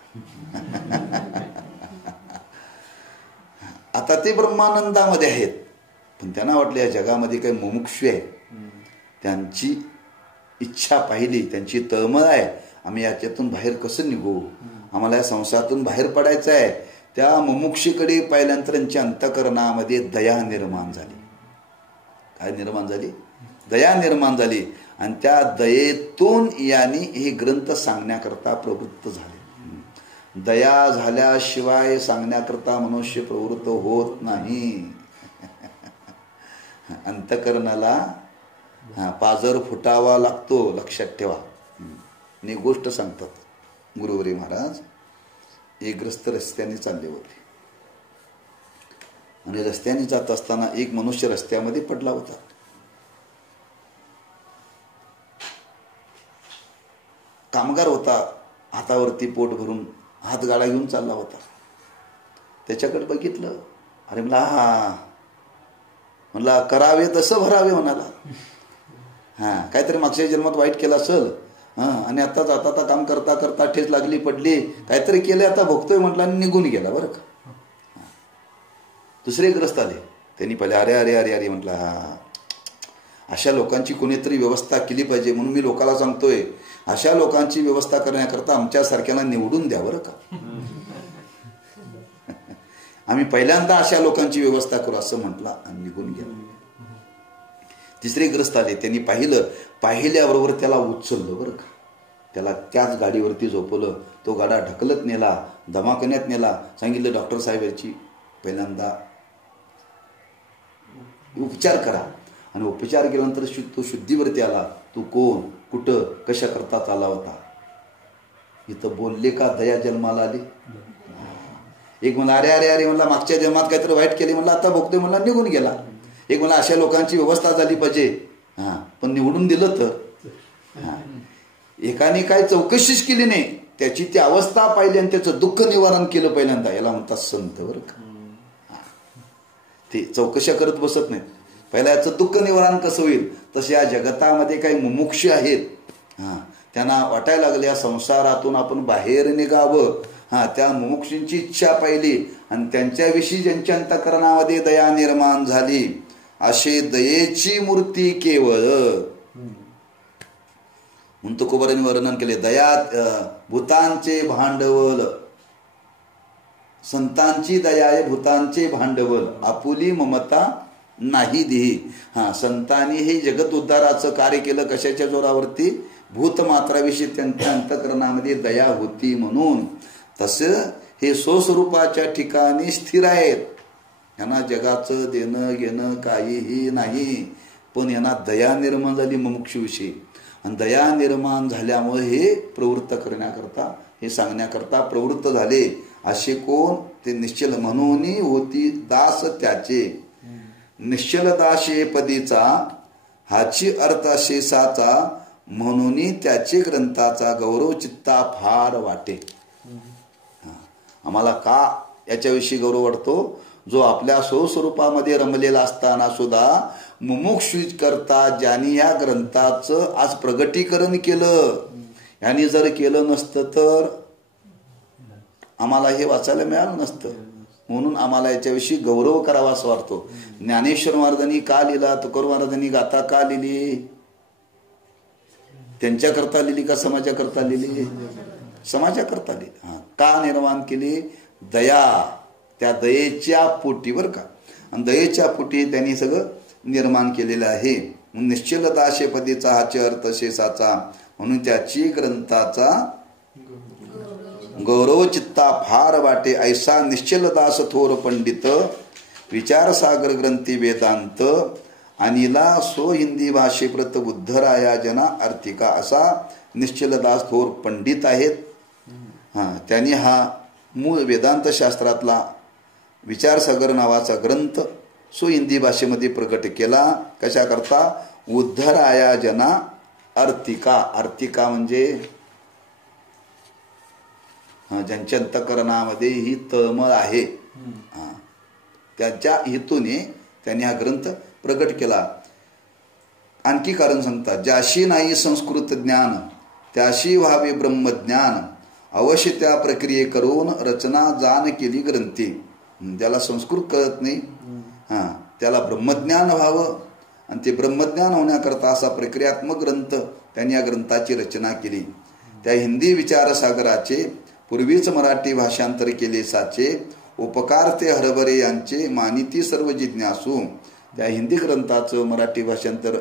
आता ते ब्रह्मानंदामध्ये आहेत, पण त्यांना वाटलं या जगामध्ये काही मुमुक्षु आहे. त्यांची इच्छा पाहिली, त्यांची तळमळ आहे, आम्ही याच्यातून बाहेर कसं निघू, आम्हाला या संसारातून बाहेर पडायचं आहे. त्या मुमुक्षीकडे पाहिल्यानंतर त्यांच्या अंतःकरणामध्ये दया निर्माण झाली. काय निर्माण झाली? दया निर्माण झाली. आणि त्या दयेतून यांनी हे ग्रंथ सांगण्याकरता प्रवृत्त झाले. दया झाल्याशिवाय सांगण्याकरता मनुष्य प्रवृत्त होत नाही. अंतःकरणाला पाजर फुटावा लागतो, लक्षात ठेवा. आणि गोष्ट सांगतात गुरुवरी महाराज. एक ग्रस्त रस्त्याने चालले होते आणि रस्त्याने जात असताना एक मनुष्य रस्त्यामध्ये पडला होता. कामगार होता, हातावरती पोट भरून हातगाडा घेऊन चालला होता. त्याच्याकडे बघितलं, अरे म्हणला करावे तसं भरावे म्हणाला. काहीतरी मागच्या जन्मात वाईट केलं असेल, आणि आता जाता काम करता करता ठेच लागली, पडली, काहीतरी केलं, आता भोगतोय म्हटलं आणि निघून गेला बरं का. दुसरे ग्रस्त आले, त्यांनी पहिले अरे अरे अरे अरे म्हटलं, अशा लोकांची कोणीतरी व्यवस्था केली पाहिजे. म्हणून मी लोकांना सांगतोय, अशा लोकांची व्यवस्था करण्याकरता आमच्यासारख्याला निवडून द्या बरं का. आम्ही पहिल्यांदा अशा लोकांची व्यवस्था करू असं म्हटला आणि निघून गेला. तिसरे ग्रस्त आले, त्यांनी पाहिल्याबरोबर त्याला उचललं बरं का, त्याला त्याच गाडीवरती झोपवलं, तो गाडा ढकलत नेला, दवाखान्यात नेला, सांगितलं डॉक्टर साहेब याची पहिल्यांदा उपचार करा. आणि उपचार केल्यानंतर तो शुद्धीवरती आला. तू कोण, कुठं, कशा करता आला होता, इथं बोलले का दया जन्माला आली. एक म्हणला अरे अरे अरे म्हणला मागच्या जन्मात काहीतरी वाईट केले, म्हणला आता भोगते, म्हणला निघून गेला. एक म्हणला अशा लोकांची व्यवस्था झाली पाहिजे, हां पण निवडून दिलं तर. हां एकाने काय चौकशीच केली नाही, त्याची ती अवस्था पाहिली आणि त्याचं दुःख निवारण केलं पहिल्यांदा, याला म्हणतात संत बरं का. ते चौकशा करत बसत नाहीत, पहिला याचं दुःख निवारण कसं होईल. तसे या जगतामध्ये काही मुमुक्षी आहेत, हां त्यांना वाटायला लागले या संसारातून आपण बाहेर निघावं. हां त्या मुमुक्षींची इच्छा पाहिली आणि त्यांच्याविषयी ज्यांच्या अंतःकरणामध्ये दया निर्माण झाली, असे दयेची मूर्ती केवळ म्हणून तुकोबारांनी वर्णन केले. दया भूतांचे भांडवल, संतांची दया आहे भूतांचे भांडवल, आपुली ममता नाही देही. हा संतांनी हे जगत उद्धाराचं कार्य केलं कशाच्या जोरावरती, भूतमात्राविषयी त्यांच्या अंतःकरणामध्ये दया होती म्हणून. तसं हे स्वस्वरूपाच्या ठिकाणी स्थिर आहेत, यांना जगाचं देणं घेणं काहीही नाही, पण यांना दया निर्माण झाली मुमुक्षूविषयी. आणि दया निर्माण झाल्यामुळे हे प्रवृत्त करण्याकरता, हे सांगण्याकरता प्रवृत्त झाले. असे कोण, ते निश्चल म्हणून होती दास त्याचे, निश्चल दाशे पदीचा हाची अर्थ शेषाचा, म्हणून त्याचे ग्रंथाचा गौरव चित्ता फार वाटे. आम्हाला का याच्याविषयी गौरव वाटतो, जो आपल्या स्वस्वरूपामध्ये रमलेला असताना सुद्धा मुमुक्षु करता ज्यांनी या ग्रंथाचं आज प्रगटीकरण केलं, यांनी जर केलं नसतं तर आम्हाला हे वाचायला मिळालं नसतं. म्हणून आम्हाला याच्याविषयी गौरव करावा असं वाटतो. ज्ञानेश्वर महाराजांनी का लिहिला, तुकोबार महाराजांनी गाथा का लिहिली, त्यांच्याकरता लिहिली का समाजाकरता लिहिली, समाजाकरता लिहिली. हा का निर्माण केली, दया, त्या दयेच्या पोटी बरं का, आणि दयेच्या पोटी त्यांनी सगळं निर्माण केलेलं आहे. निश्चल दाशे पदीचा हाचे अर्थ शेषाचा, म्हणून त्याची ग्रंथाचा गौरव चित्ता फार वाटे. ऐसा निश्चल दास थोर पंडित, विचारसागर ग्रंथी वेदांत, अनिला सो हिंदी भाषेप्रत बुद्धराया जना अर्थिका. असा निश्चल दास थोर पंडित आहेत. हां त्यांनी हा मूळ वेदांत शास्त्रातला विचारसागर नावाचा ग्रंथ सो हिंदी भाषेमध्ये प्रकट केला. कशा करता, उद्धराया जना अर्थिका. अर्थिका म्हणजे ज्यांच्या अंतःकरणामध्ये ही तळमळ आहे, त्याच्या हेतूने त्यांनी हा ग्रंथ प्रकट केला. आणखी कारण सांगतात, ज्याशी नाही संस्कृत ज्ञान त्याशी व्हावे ब्रह्मज्ञान, अवश्य त्या प्रक्रिये करून रचना जाण केली ग्रंथी. त्याला संस्कृत कळत नाही, त्याला ब्रह्मज्ञान व्हावं, आणि ते ब्रह्मज्ञान होण्याकरता असा प्रक्रियात्मक ग्रंथ त्यांनी या ग्रंथाची रचना केली. त्या हिंदी विचारसागराचे पूर्वीच मराठी भाषांतर केले साचे, उपकार ते हरभरे यांचे मानिती सर्व जिज्ञासू. त्या हिंदी ग्रंथाचं मराठी भाषांतर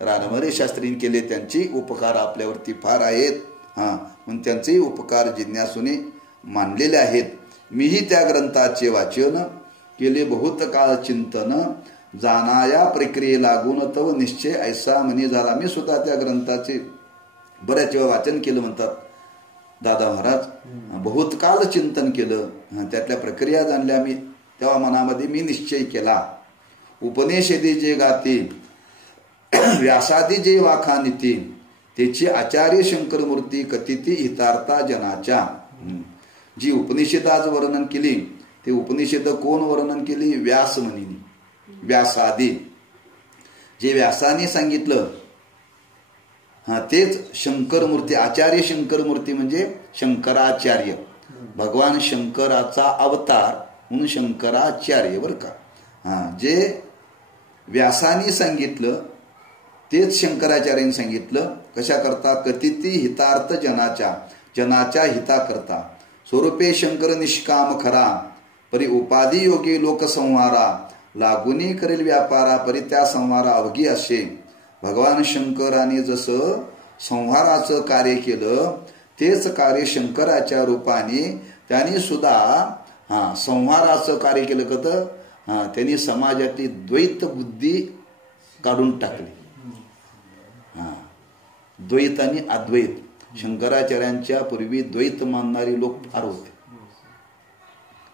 रानमरे शास्त्रींनी केले, त्यांची उपकार आपल्यावरती फार आहेत. म्हणून त्यांचेही उपकार जिज्ञासूने मानलेले आहेत. मीही त्या ग्रंथाचे वाचन केले बहुत काळ चिंतन, जाणाया प्रक्रिये लागून तव निश्चय ऐसा म्हणे झाला. मी सुद्धा त्या ग्रंथाचे बऱ्याच वेळा वाचन केलं म्हणतात दादा महाराज. बहुत काळ चिंतन केलं, त्यातल्या प्रक्रिया जाणल्या मी, तेव्हा मनामध्ये मी निश्चय केला. उपनिषदे जे गाते व्यासादी जे वाखानिती, त्याची आचार्य शंकरमूर्ती कथिती हितार्था जनाच्या. जी उपनिषद आज वर्णन केली, ते उपनिषद कोण वर्णन केली, व्यास म्हणिनी. व्यासादी जे व्यासाने सांगितलं, तेच शंकरमूर्ती, आचार्य शंकरमूर्ती म्हणजे शंकराचार्य, भगवान शंकराचा अवतार म्हणून शंकराचार्य बरं का. जे व्यासाने सांगितलं तेच शंकराचार्यांनी सांगितलं. कशा करता, कथिती हितार्थ जनाच्या, जनाच्या हिता करता. स्वरूपे शंकर निष्काम खरा, परी उपाधी योगी लोकसंहारा लागुनी करेल व्यापारा परी त्या संहारा अवघी असे. भगवान शंकराने जसं संहाराचं कार्य केलं तेच कार्य शंकराच्या रूपाने त्यांनी सुद्धा संहाराचं कार्य केलं का त्यांनी समाजातली द्वैत बुद्धी काढून टाकली. द्वैत आणि अद्वैत. शंकराचार्यांच्या पूर्वी द्वैत मानणारे लोक फार होते.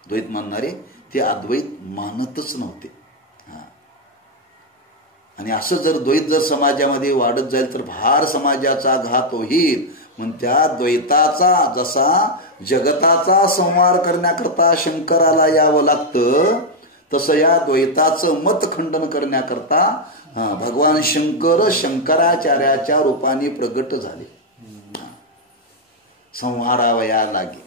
द्वैत मानणारे ते अद्वैत मानतच नव्हते. आणि असं जर द्वैत जर समाजामध्ये वाढत जाईल तर फार समाजाचा घात होईल. मग त्या द्वैताचा जसा जगताचा संहार करण्याकरता शंकराला यावं लागतं तसं या द्वैताचं मत खंडन करण्याकरता भगवान शंकर शंकराचार्याच्या रूपाने प्रगट झाले. संहारावया लागे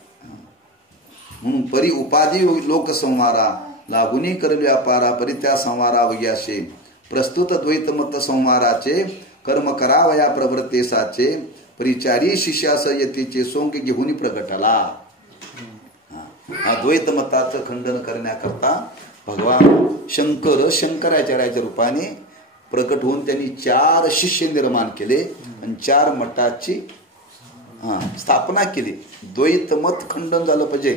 म्हणून परी उपाधी लोकसंहारा लागुनी करल व्यापारा परी त्या संहारा अवघ्याशे. प्रस्तुत द्वैतमत संहाराचे कर्म करावया प्रवृत्तेसाचे परिचारी शिष्यास यतीचे सोंग घेऊन प्रगटला. हा द्वैतमताचं खंडन करण्याकरता भगवान शंकर शंकराचार्याच्या रूपाने प्रकट होऊन त्यांनी 4 शिष्य निर्माण केले आणि 4 मठाची स्थापना केली. द्वैतमत खंडन झालं पाहिजे.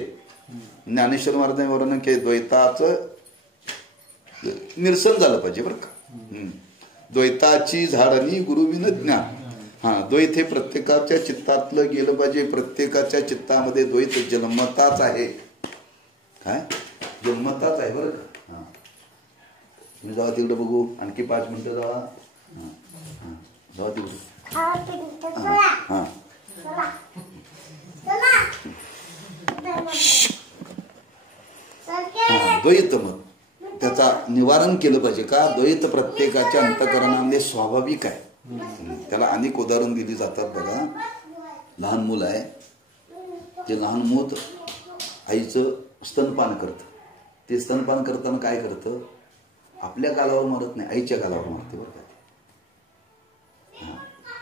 ज्ञानेश्वर महाराजांनी वर्णन केले द्वैताचं निरसन झालं पाहिजे बरं का. द्वैताची झाडणी गुरुविन ज्ञान. द्वैत हे प्रत्येकाच्या चित्तातलं गेलं पाहिजे. प्रत्येकाच्या चित्तामध्ये द्वैत जन्मताच आहे. काय जन्मताच आहे बरं का. तुम्ही जावा तिकडे बघू. आणखी 5 मिनिटं जावा. जावा तिकडे. द्वैतमत त्याचा निवारण केलं पाहिजे का. द्वैत प्रत्येकाच्या अंतःकरणामध्ये स्वाभाविक आहे. त्याला अनेक उदाहरण दिली जातात बघा. लहान मुलं आहे ते लहान मूल आईचं स्तनपान करतं. ते स्तनपान करताना काय करतं आपल्या गालावर मारत नाही आईच्या गालावर मारते बरं का.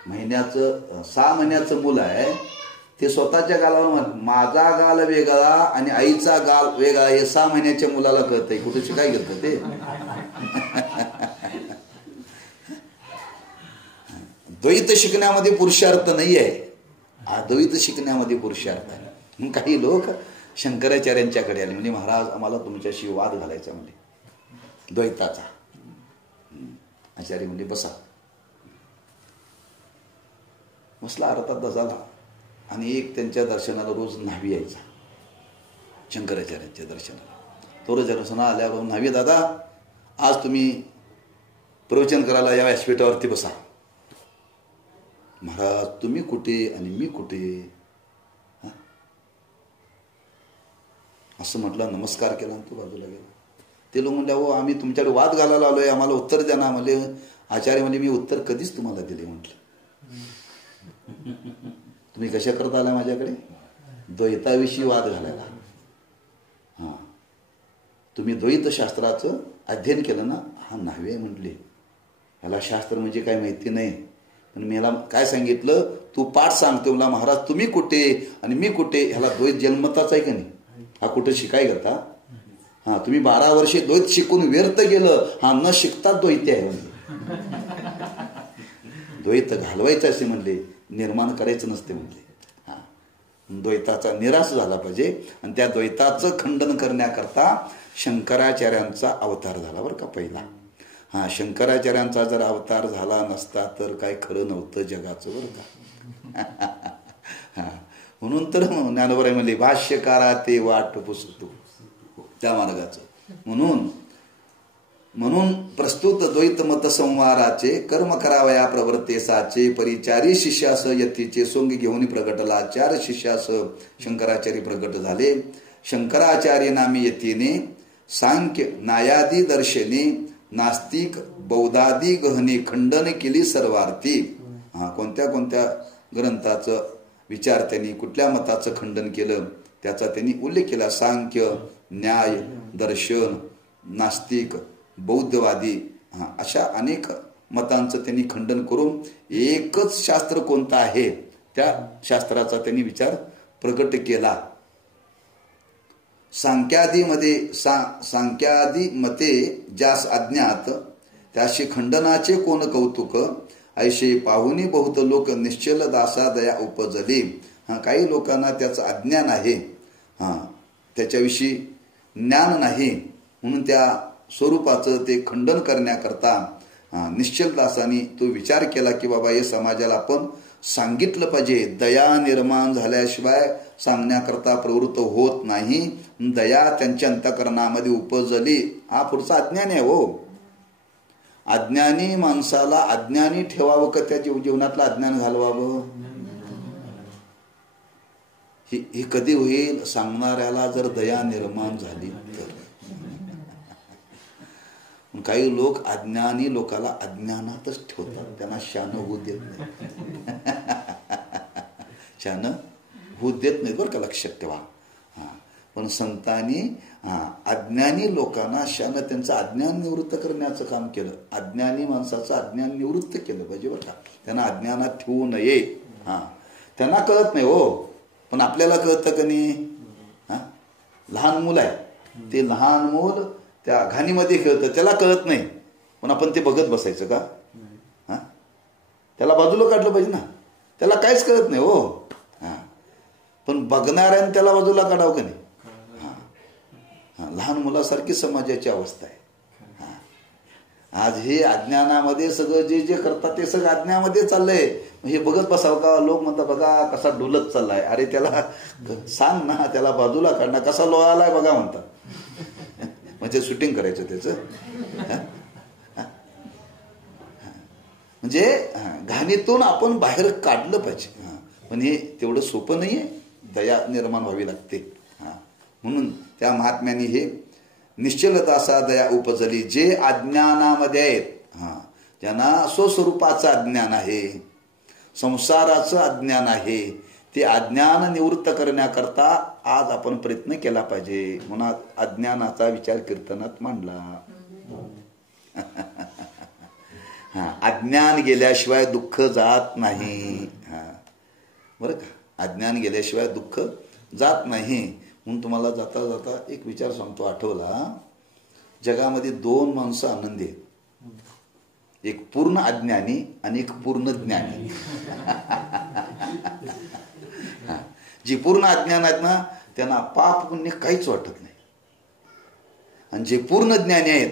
महिन्याचं 6 महिन्याचं मूल आहे ते स्वतःच्या गालावर मारत. माझा गाल वेगळा आणि आईचा गाल वेगळा हे 6 महिन्याच्या मुलाला कळतंय. कुठे शिकाय घेतं ते. द्वैत शिकण्यामध्ये पुरुषार्थ नाही आहे. अद्वैत शिकण्यामध्ये पुरुषार्थ आहे. मग काही लोक शंकराचार्यांच्याकडे आले म्हणजे महाराज आम्हाला तुमच्याशी वाद घालायचा म्हणजे द्वैताचा. आचार्य म्हणजे बसा. बसला अर्धा तास झाला आणि एक त्यांच्या दर्शनाला रोज न्हावी यायचा. शंकराचार्यांच्या दर्शनाला तो रोज दर्शनाला आल्यावर न्हावी दादा आज तुम्ही प्रवचन करायला या व्यासपीठावरती बसा. महाराज तुम्ही कुठे आणि मी कुठे असं म्हटलं. नमस्कार केला आणि तो बाजूला गेला. ते लोक म्हणले हो आम्ही तुमच्याकडे वाद घालायला आलोय आम्हाला उत्तर द्या ना. म्हणले आचार्य म्हणजे मी उत्तर कधीच तुम्हाला दिले. म्हटलं तुम्ही कशा करता आला माझ्याकडे द्वैताविषयी वाद घालायला. तुम्ही द्वैत शास्त्राचं अध्ययन केलं ना. न्हावे म्हटले ह्याला शास्त्र म्हणजे काय माहिती नाही. पण मी ह्याला काय सांगितलं तू पाठ सांगतो मला महाराज तुम्ही कुठे आणि मी कुठे. ह्याला द्वैत जन्मताच आहे का नाही. हा कुठं शिकाय करता. तुम्ही 12 वर्षे द्वैत शिकून व्यर्थ गेलं. न शिकता द्वैत आहे म्हणजे. द्वैत घालवायचं असे म्हणले निर्माण करायचं नसते म्हणले. द्वैताचा निराश झाला पाहिजे आणि त्या द्वैताचं खंडन करण्याकरता शंकराचार्यांचा अवतार झाला बरं का पहिला. शंकराचार्यांचा जर अवतार झाला नसता तर काय खरं नव्हतं जगाचं बरं का. म्हणून तर ज्ञानोबराय म्हणले भाष्यकारा ते वाट पुसतो त्या मार्गाचं. म्हणून प्रस्तुत द्वैतमत संवाराचे कर्म करावया प्रवृत्तेसाचे परिचारी शिष्यास यतीचे सोंग घेऊन प्रगटला. 4 शिष्यास शंकराचार्य प्रगट झाले. शंकराचार्य नामी यतीने सांख्य न्यायादी दर्शने नास्तिक बौद्धादी गहने खंडन केली सर्वार्थी. कोणत्या कोणत्या ग्रंथाचं विचार त्यांनी कुठल्या मताचं खंडन केलं त्याचा त्यांनी उल्लेख केला. सांख्य न्याय दर्शन नास्तिक बौद्धवादी अशा अनेक मतांचं त्यांनी खंडन करून एकच शास्त्र कोणतं आहे त्या शास्त्राचा त्यांनी विचार प्रकट केला. सांख्यादी मते ज्यास अज्ञात त्याशी खंडनाचे कोण कौतुक ऐशे पाहुनी बहुत लोक निश्चल दासा दया उपजली. काही लोकांना त्याचं अज्ञान आहे, त्याच्याविषयी ज्ञान नाही, म्हणून त्या स्वरूपाचं ते खंडन करण्याकरता निश्चल दासानी तो विचार केला की बाबा हे समाजाला आपण सांगितलं पाहिजे. दया निर्माण झाल्याशिवाय सांगण्याकरता प्रवृत्त होत नाही. दया त्यांच्या अंतःकरणामध्ये उपजली. हा पुढचा अज्ञान आहे हो. अज्ञानी माणसाला अज्ञानी ठेवावं का त्या जीवनातलं अज्ञान घालवावं? हे कधी होईल? सांगणाऱ्याला जर दया निर्माण झाली तर. काही लोक अज्ञानी लोकाला अज्ञानातच ठेवतात, त्यांना शान होऊ देत नाही. शान होऊ देत नाही बरं का, लक्षात ठेवा. पण संतांनी अज्ञानी लोकांना शान त्यांचं अज्ञान निवृत्त करण्याचं काम केलं. अज्ञानी माणसाचं अज्ञान निवृत्त केलं पाहिजे बरं का. त्यांना अज्ञानात ठेवू नये. त्यांना कळत नाही हो, पण आपल्याला कळतं का नाही? लहान मूल आहे, ते लहान मूल त्या घाणीमध्ये खेळतं, त्याला कळत नाही, पण आपण ते बघत बसायचं का? त्याला बाजूला काढलं पाहिजे ना. त्याला काहीच कळत नाही हो. पण बघणाऱ्याने त्याला बाजूला काढावं का नाही? लहान मुलासारखी समाजाची अवस्था आहे. आज हे अज्ञानामध्ये सगळं जे जे करतात ते सगळं अज्ञानामध्ये चाललंय. हे बघत बसावं का? लोक म्हणतात बघा कसा डुलत चाललाय. अरे त्याला सांग ना, त्याला बाजूला काढणार, कसा लोळालाय बघा म्हणतात. म्हणजे शूटिंग करायचं त्याचं. म्हणजे घाणीतून आपण बाहेर काढलं पाहिजे. पण हे तेवढं सोपं नाहीये. दया निर्माण व्हावी लागते. म्हणून त्या महात्म्याने हे निश्चलतासा दया उपजली. जे अज्ञानामध्ये आहेत, ज्यांना स्वस्वरूपाचं अज्ञान आहे, संसाराचं अज्ञान आहे, ते अज्ञान निवृत्त करण्याकरता आज आपण प्रयत्न केला पाहिजे. म्हणून अज्ञानाचा विचार कीर्तनात मांडला. अज्ञान गेल्याशिवाय दुःख जात नाही. बरं का, अज्ञान गेल्याशिवाय दुःख जात नाही. म्हणून तुम्हाला जाता जाता एक विचार सांगतो, आठवला. जगामध्ये दोन माणसं आनंदी आहेत, एक पूर्ण अज्ञानी आणि एक पूर्ण ज्ञानी. जी पूर्ण अज्ञान आहेत ना, त्यांना पाप पुण्य काहीच वाटत नाही. आणि जे पूर्ण ज्ञानी आहेत,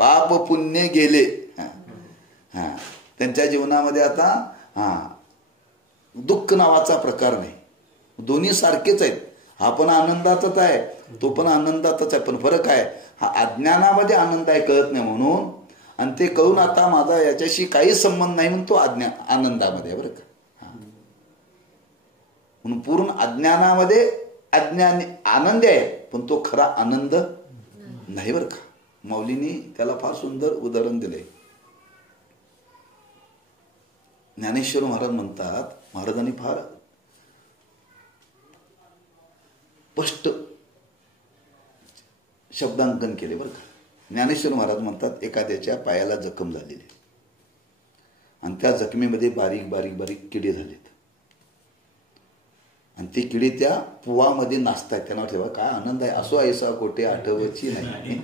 पाप पुण्य गेले, त्यांच्या जीवनामध्ये आता दुःख नावाचा प्रकार नाही. दोन्ही सारखेच आहेत. हा पण आनंदाचाच आहे, तो पण आनंदाचाच आहे. पण फरक आहे, हा अज्ञानामध्ये आनंद आहे, कळत नाही म्हणून. आणि ते कळून आता माझा याच्याशी काही संबंध नाही म्हणून तो आनंदामध्ये आहे. बरं का. म्हणून पूर्ण अज्ञानामध्ये आनंद आहे, पण तो खरा आनंद नाही. बरं का. माऊलींनी त्याला फार सुंदर उदाहरण दिलंय. ज्ञानेश्वर महाराज म्हणतात, महाराजांनी फार स्पष्ट शब्दांकन केले बरं का. ज्ञानेश्वर महाराज म्हणतात, एखाद्याच्या पायाला जखम झालेली आणि त्या जखमेमध्ये बारीक बारीक बारीक किडे झालेत आणि ते किडे त्या पुवामध्ये नाचतायत. त्यांना ठेवा काय आनंद आहे, असो ऐसा कोठे आठवची नाही.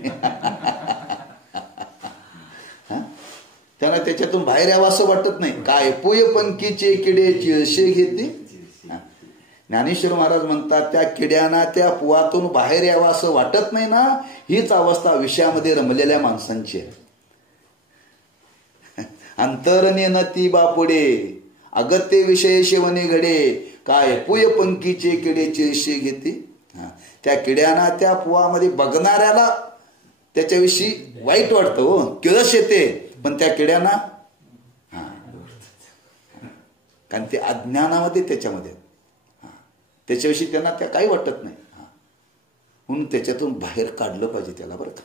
त्यांना त्याच्यातून बाहेर यावं असं वाटत नाही. काय पुय पंखीचे किडे चिळशे घेते. ज्ञानेश्वर महाराज म्हणतात, त्या किड्यांना त्या पुवातून बाहेर यावं असं वाटत नाही ना. हीच अवस्था विषयामध्ये रमलेल्या माणसांची आहे. अंतरने न ती बापुडे अगत्य विषय शेवणे घडे. काय पुय पंखीचे किडे चिळशे घेते. त्या किड्यांना त्या पुवामध्ये बघणाऱ्याला त्याच्याविषयी वाईट वाटतं हो, किळस येते. पण त्या किड्यांना कारण ते अज्ञानामध्ये त्याच्यामध्ये त्याच्याविषयी त्यांना त्या काही वाटत नाही. म्हणून त्याच्यातून बाहेर काढलं पाहिजे त्याला. बरं का.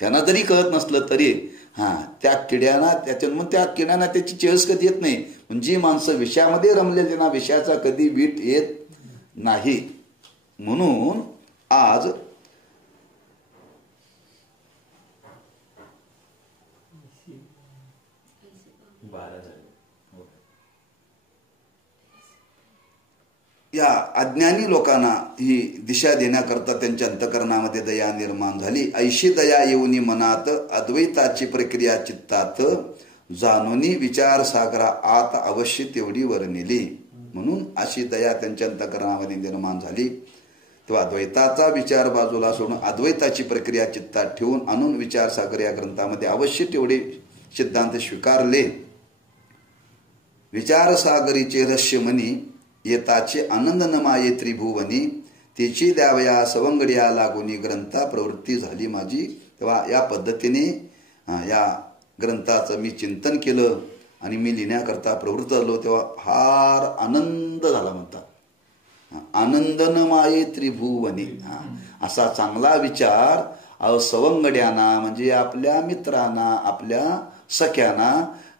त्यांना जरी कळत नसलं तरी त्या किड्यांना त्याच्यात त्या किड्यांना त्याची चेळस कधी येत नाही. म्हणजे जी माणसं विषयामध्ये रमले त्यांना विषयाचा कधी वीट येत नाही. म्हणून आज या अज्ञानी लोकांना ही दिशा देण्याकरता त्यांच्या अंतकरणामध्ये दया निर्माण झाली. ऐशी दया येऊनी मनात अद्वैताची प्रक्रिया चित्तात जाणूनी विचार सागरा आत अवश्य तेवढी वर्णिली. म्हणून अशी दया त्यांच्या अंतकरणामध्ये निर्माण झाली. तेव्हा द्वैताचा विचार बाजूला सोडून अद्वैताची प्रक्रिया चित्तात ठेवून आणून विचार सागर या ग्रंथामध्ये अवश्य तेवढे सिद्धांत स्वीकारले. विचार सागरीचे रहस्य मनी येताचे आनंद न माये त्रिभुवनी तिची द्यावया सवंगड्या लागुनी ग्रंथा प्रवृत्ती झाली माझी. तेव्हा या पद्धतीने या ग्रंथाचं मी चिंतन केलं आणि मी लिहिण्याकरता प्रवृत्त झालो. तेव्हा फार आनंद झाला म्हणतात. आनंद न माये त्रिभुवनी असा चांगला विचार सवंगड्यांना म्हणजे आपल्या मित्रांना आपल्या सख्यांना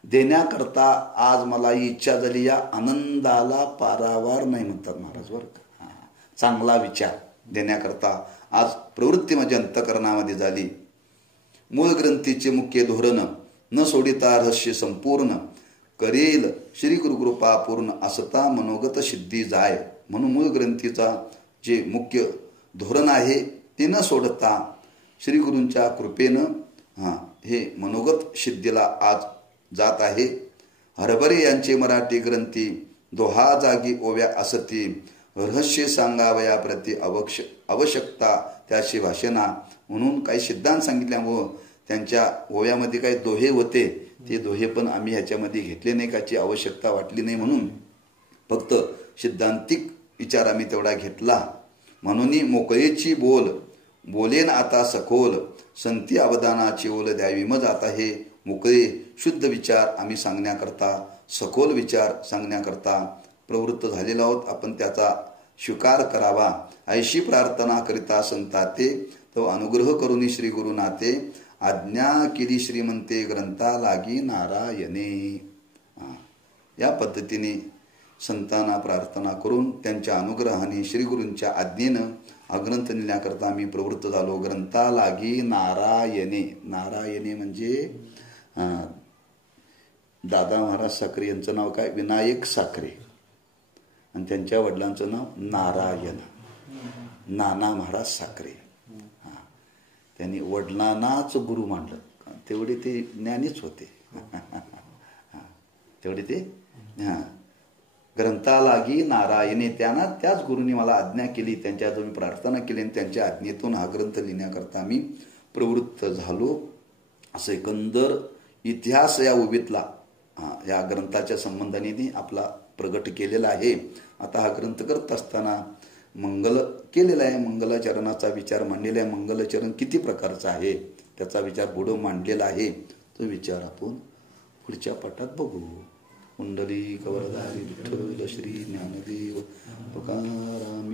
देण्याकरता आज मला इच्छा झाली. या आनंदाला पारावार नाही म्हणतात महाराज बर का. चांगला विचार देण्याकरता आज प्रवृत्ती माझ्या अंतकरणामध्ये झाली. मूळ ग्रंथीचे मुख्य धोरण न सोडिता रहस्य संपूर्ण करेल श्री गुरुकृपा पूर्ण असता मनोगत सिद्धी जाय. म्हणून मूळ ग्रंथीचा जे मुख्य धोरण आहे ते न सोडता श्री गुरूंच्या कृपेनं हे मनोगत सिद्धीला आज जात आहे. हरभरे यांचे मराठी ग्रंथी दोहा जागी ओव्या असती रहस्य सांगावया प्रति आवश्यकता त्याशी भाषणा. म्हणून काही सिद्धांत सांगितल्यामुळं त्यांच्या ओव्यामध्ये काही दोहे होते ते दोहे पण आम्ही ह्याच्यामध्ये घेतले नाही. काची आवश्यकता वाटली नाही म्हणून फक्त सिद्धांतिक विचार आम्ही तेवढा घेतला. म्हणून मोकळेची बोलेन आता सखोल संती अवदानाची ओल द्यावी. मग आता हे मोकळे शुद्ध विचार आम्ही सांगण्याकरता सखोल विचार सांगण्याकरता प्रवृत्त झालेलो आहोत. आपण त्याचा स्वीकार करावा ऐशी प्रार्थना करिता संताते तो अनुग्रह करुनी श्री गुरुनाथे आज्ञा केली श्रीमंते ग्रंथा लागी नारायणे. या पद्धतीने संतांना प्रार्थना करून त्यांच्या अनुग्रहाने श्रीगुरूंच्या आज्ञेनं हा ग्रंथ लिहिण्याकरता आम्ही प्रवृत्त झालो. ग्रंथा लागी नारायणे. नारायणे म्हणजे दादा महाराज साखरे यांचं नाव काय विनायक साखरे आणि त्यांच्या वडिलांचं नाव नारायण नाना महाराज साखरे. त्यांनी वडिलांनाच गुरु मानलं तेवढे ते ज्ञानीच होते. तेवढे ते ग्रंथालागी नारायणे त्यांना त्याच गुरुनी मला आज्ञा केली त्यांच्याजवळ मी प्रार्थना केली आणि त्यांच्या आज्ञेतून हा ग्रंथ लिहिण्याकरता मी प्रवृत्त झालो. असं एकंदर इतिहास या उभीतला या ग्रंथाच्या संबंधाने आपला प्रगट केलेला आहे. आता हा ग्रंथ करत असताना मंगल केलेला आहे. मंगलाचरणाचा विचार मांडलेला आहे. मंगलचरण किती प्रकारचा आहे त्याचा विचार पुढं मांडलेला आहे. तो विचार आपण पुढच्या पाठात बघू. कुंडली कवरधारी विठ्ठल श्री ज्ञानदेव तुकाराम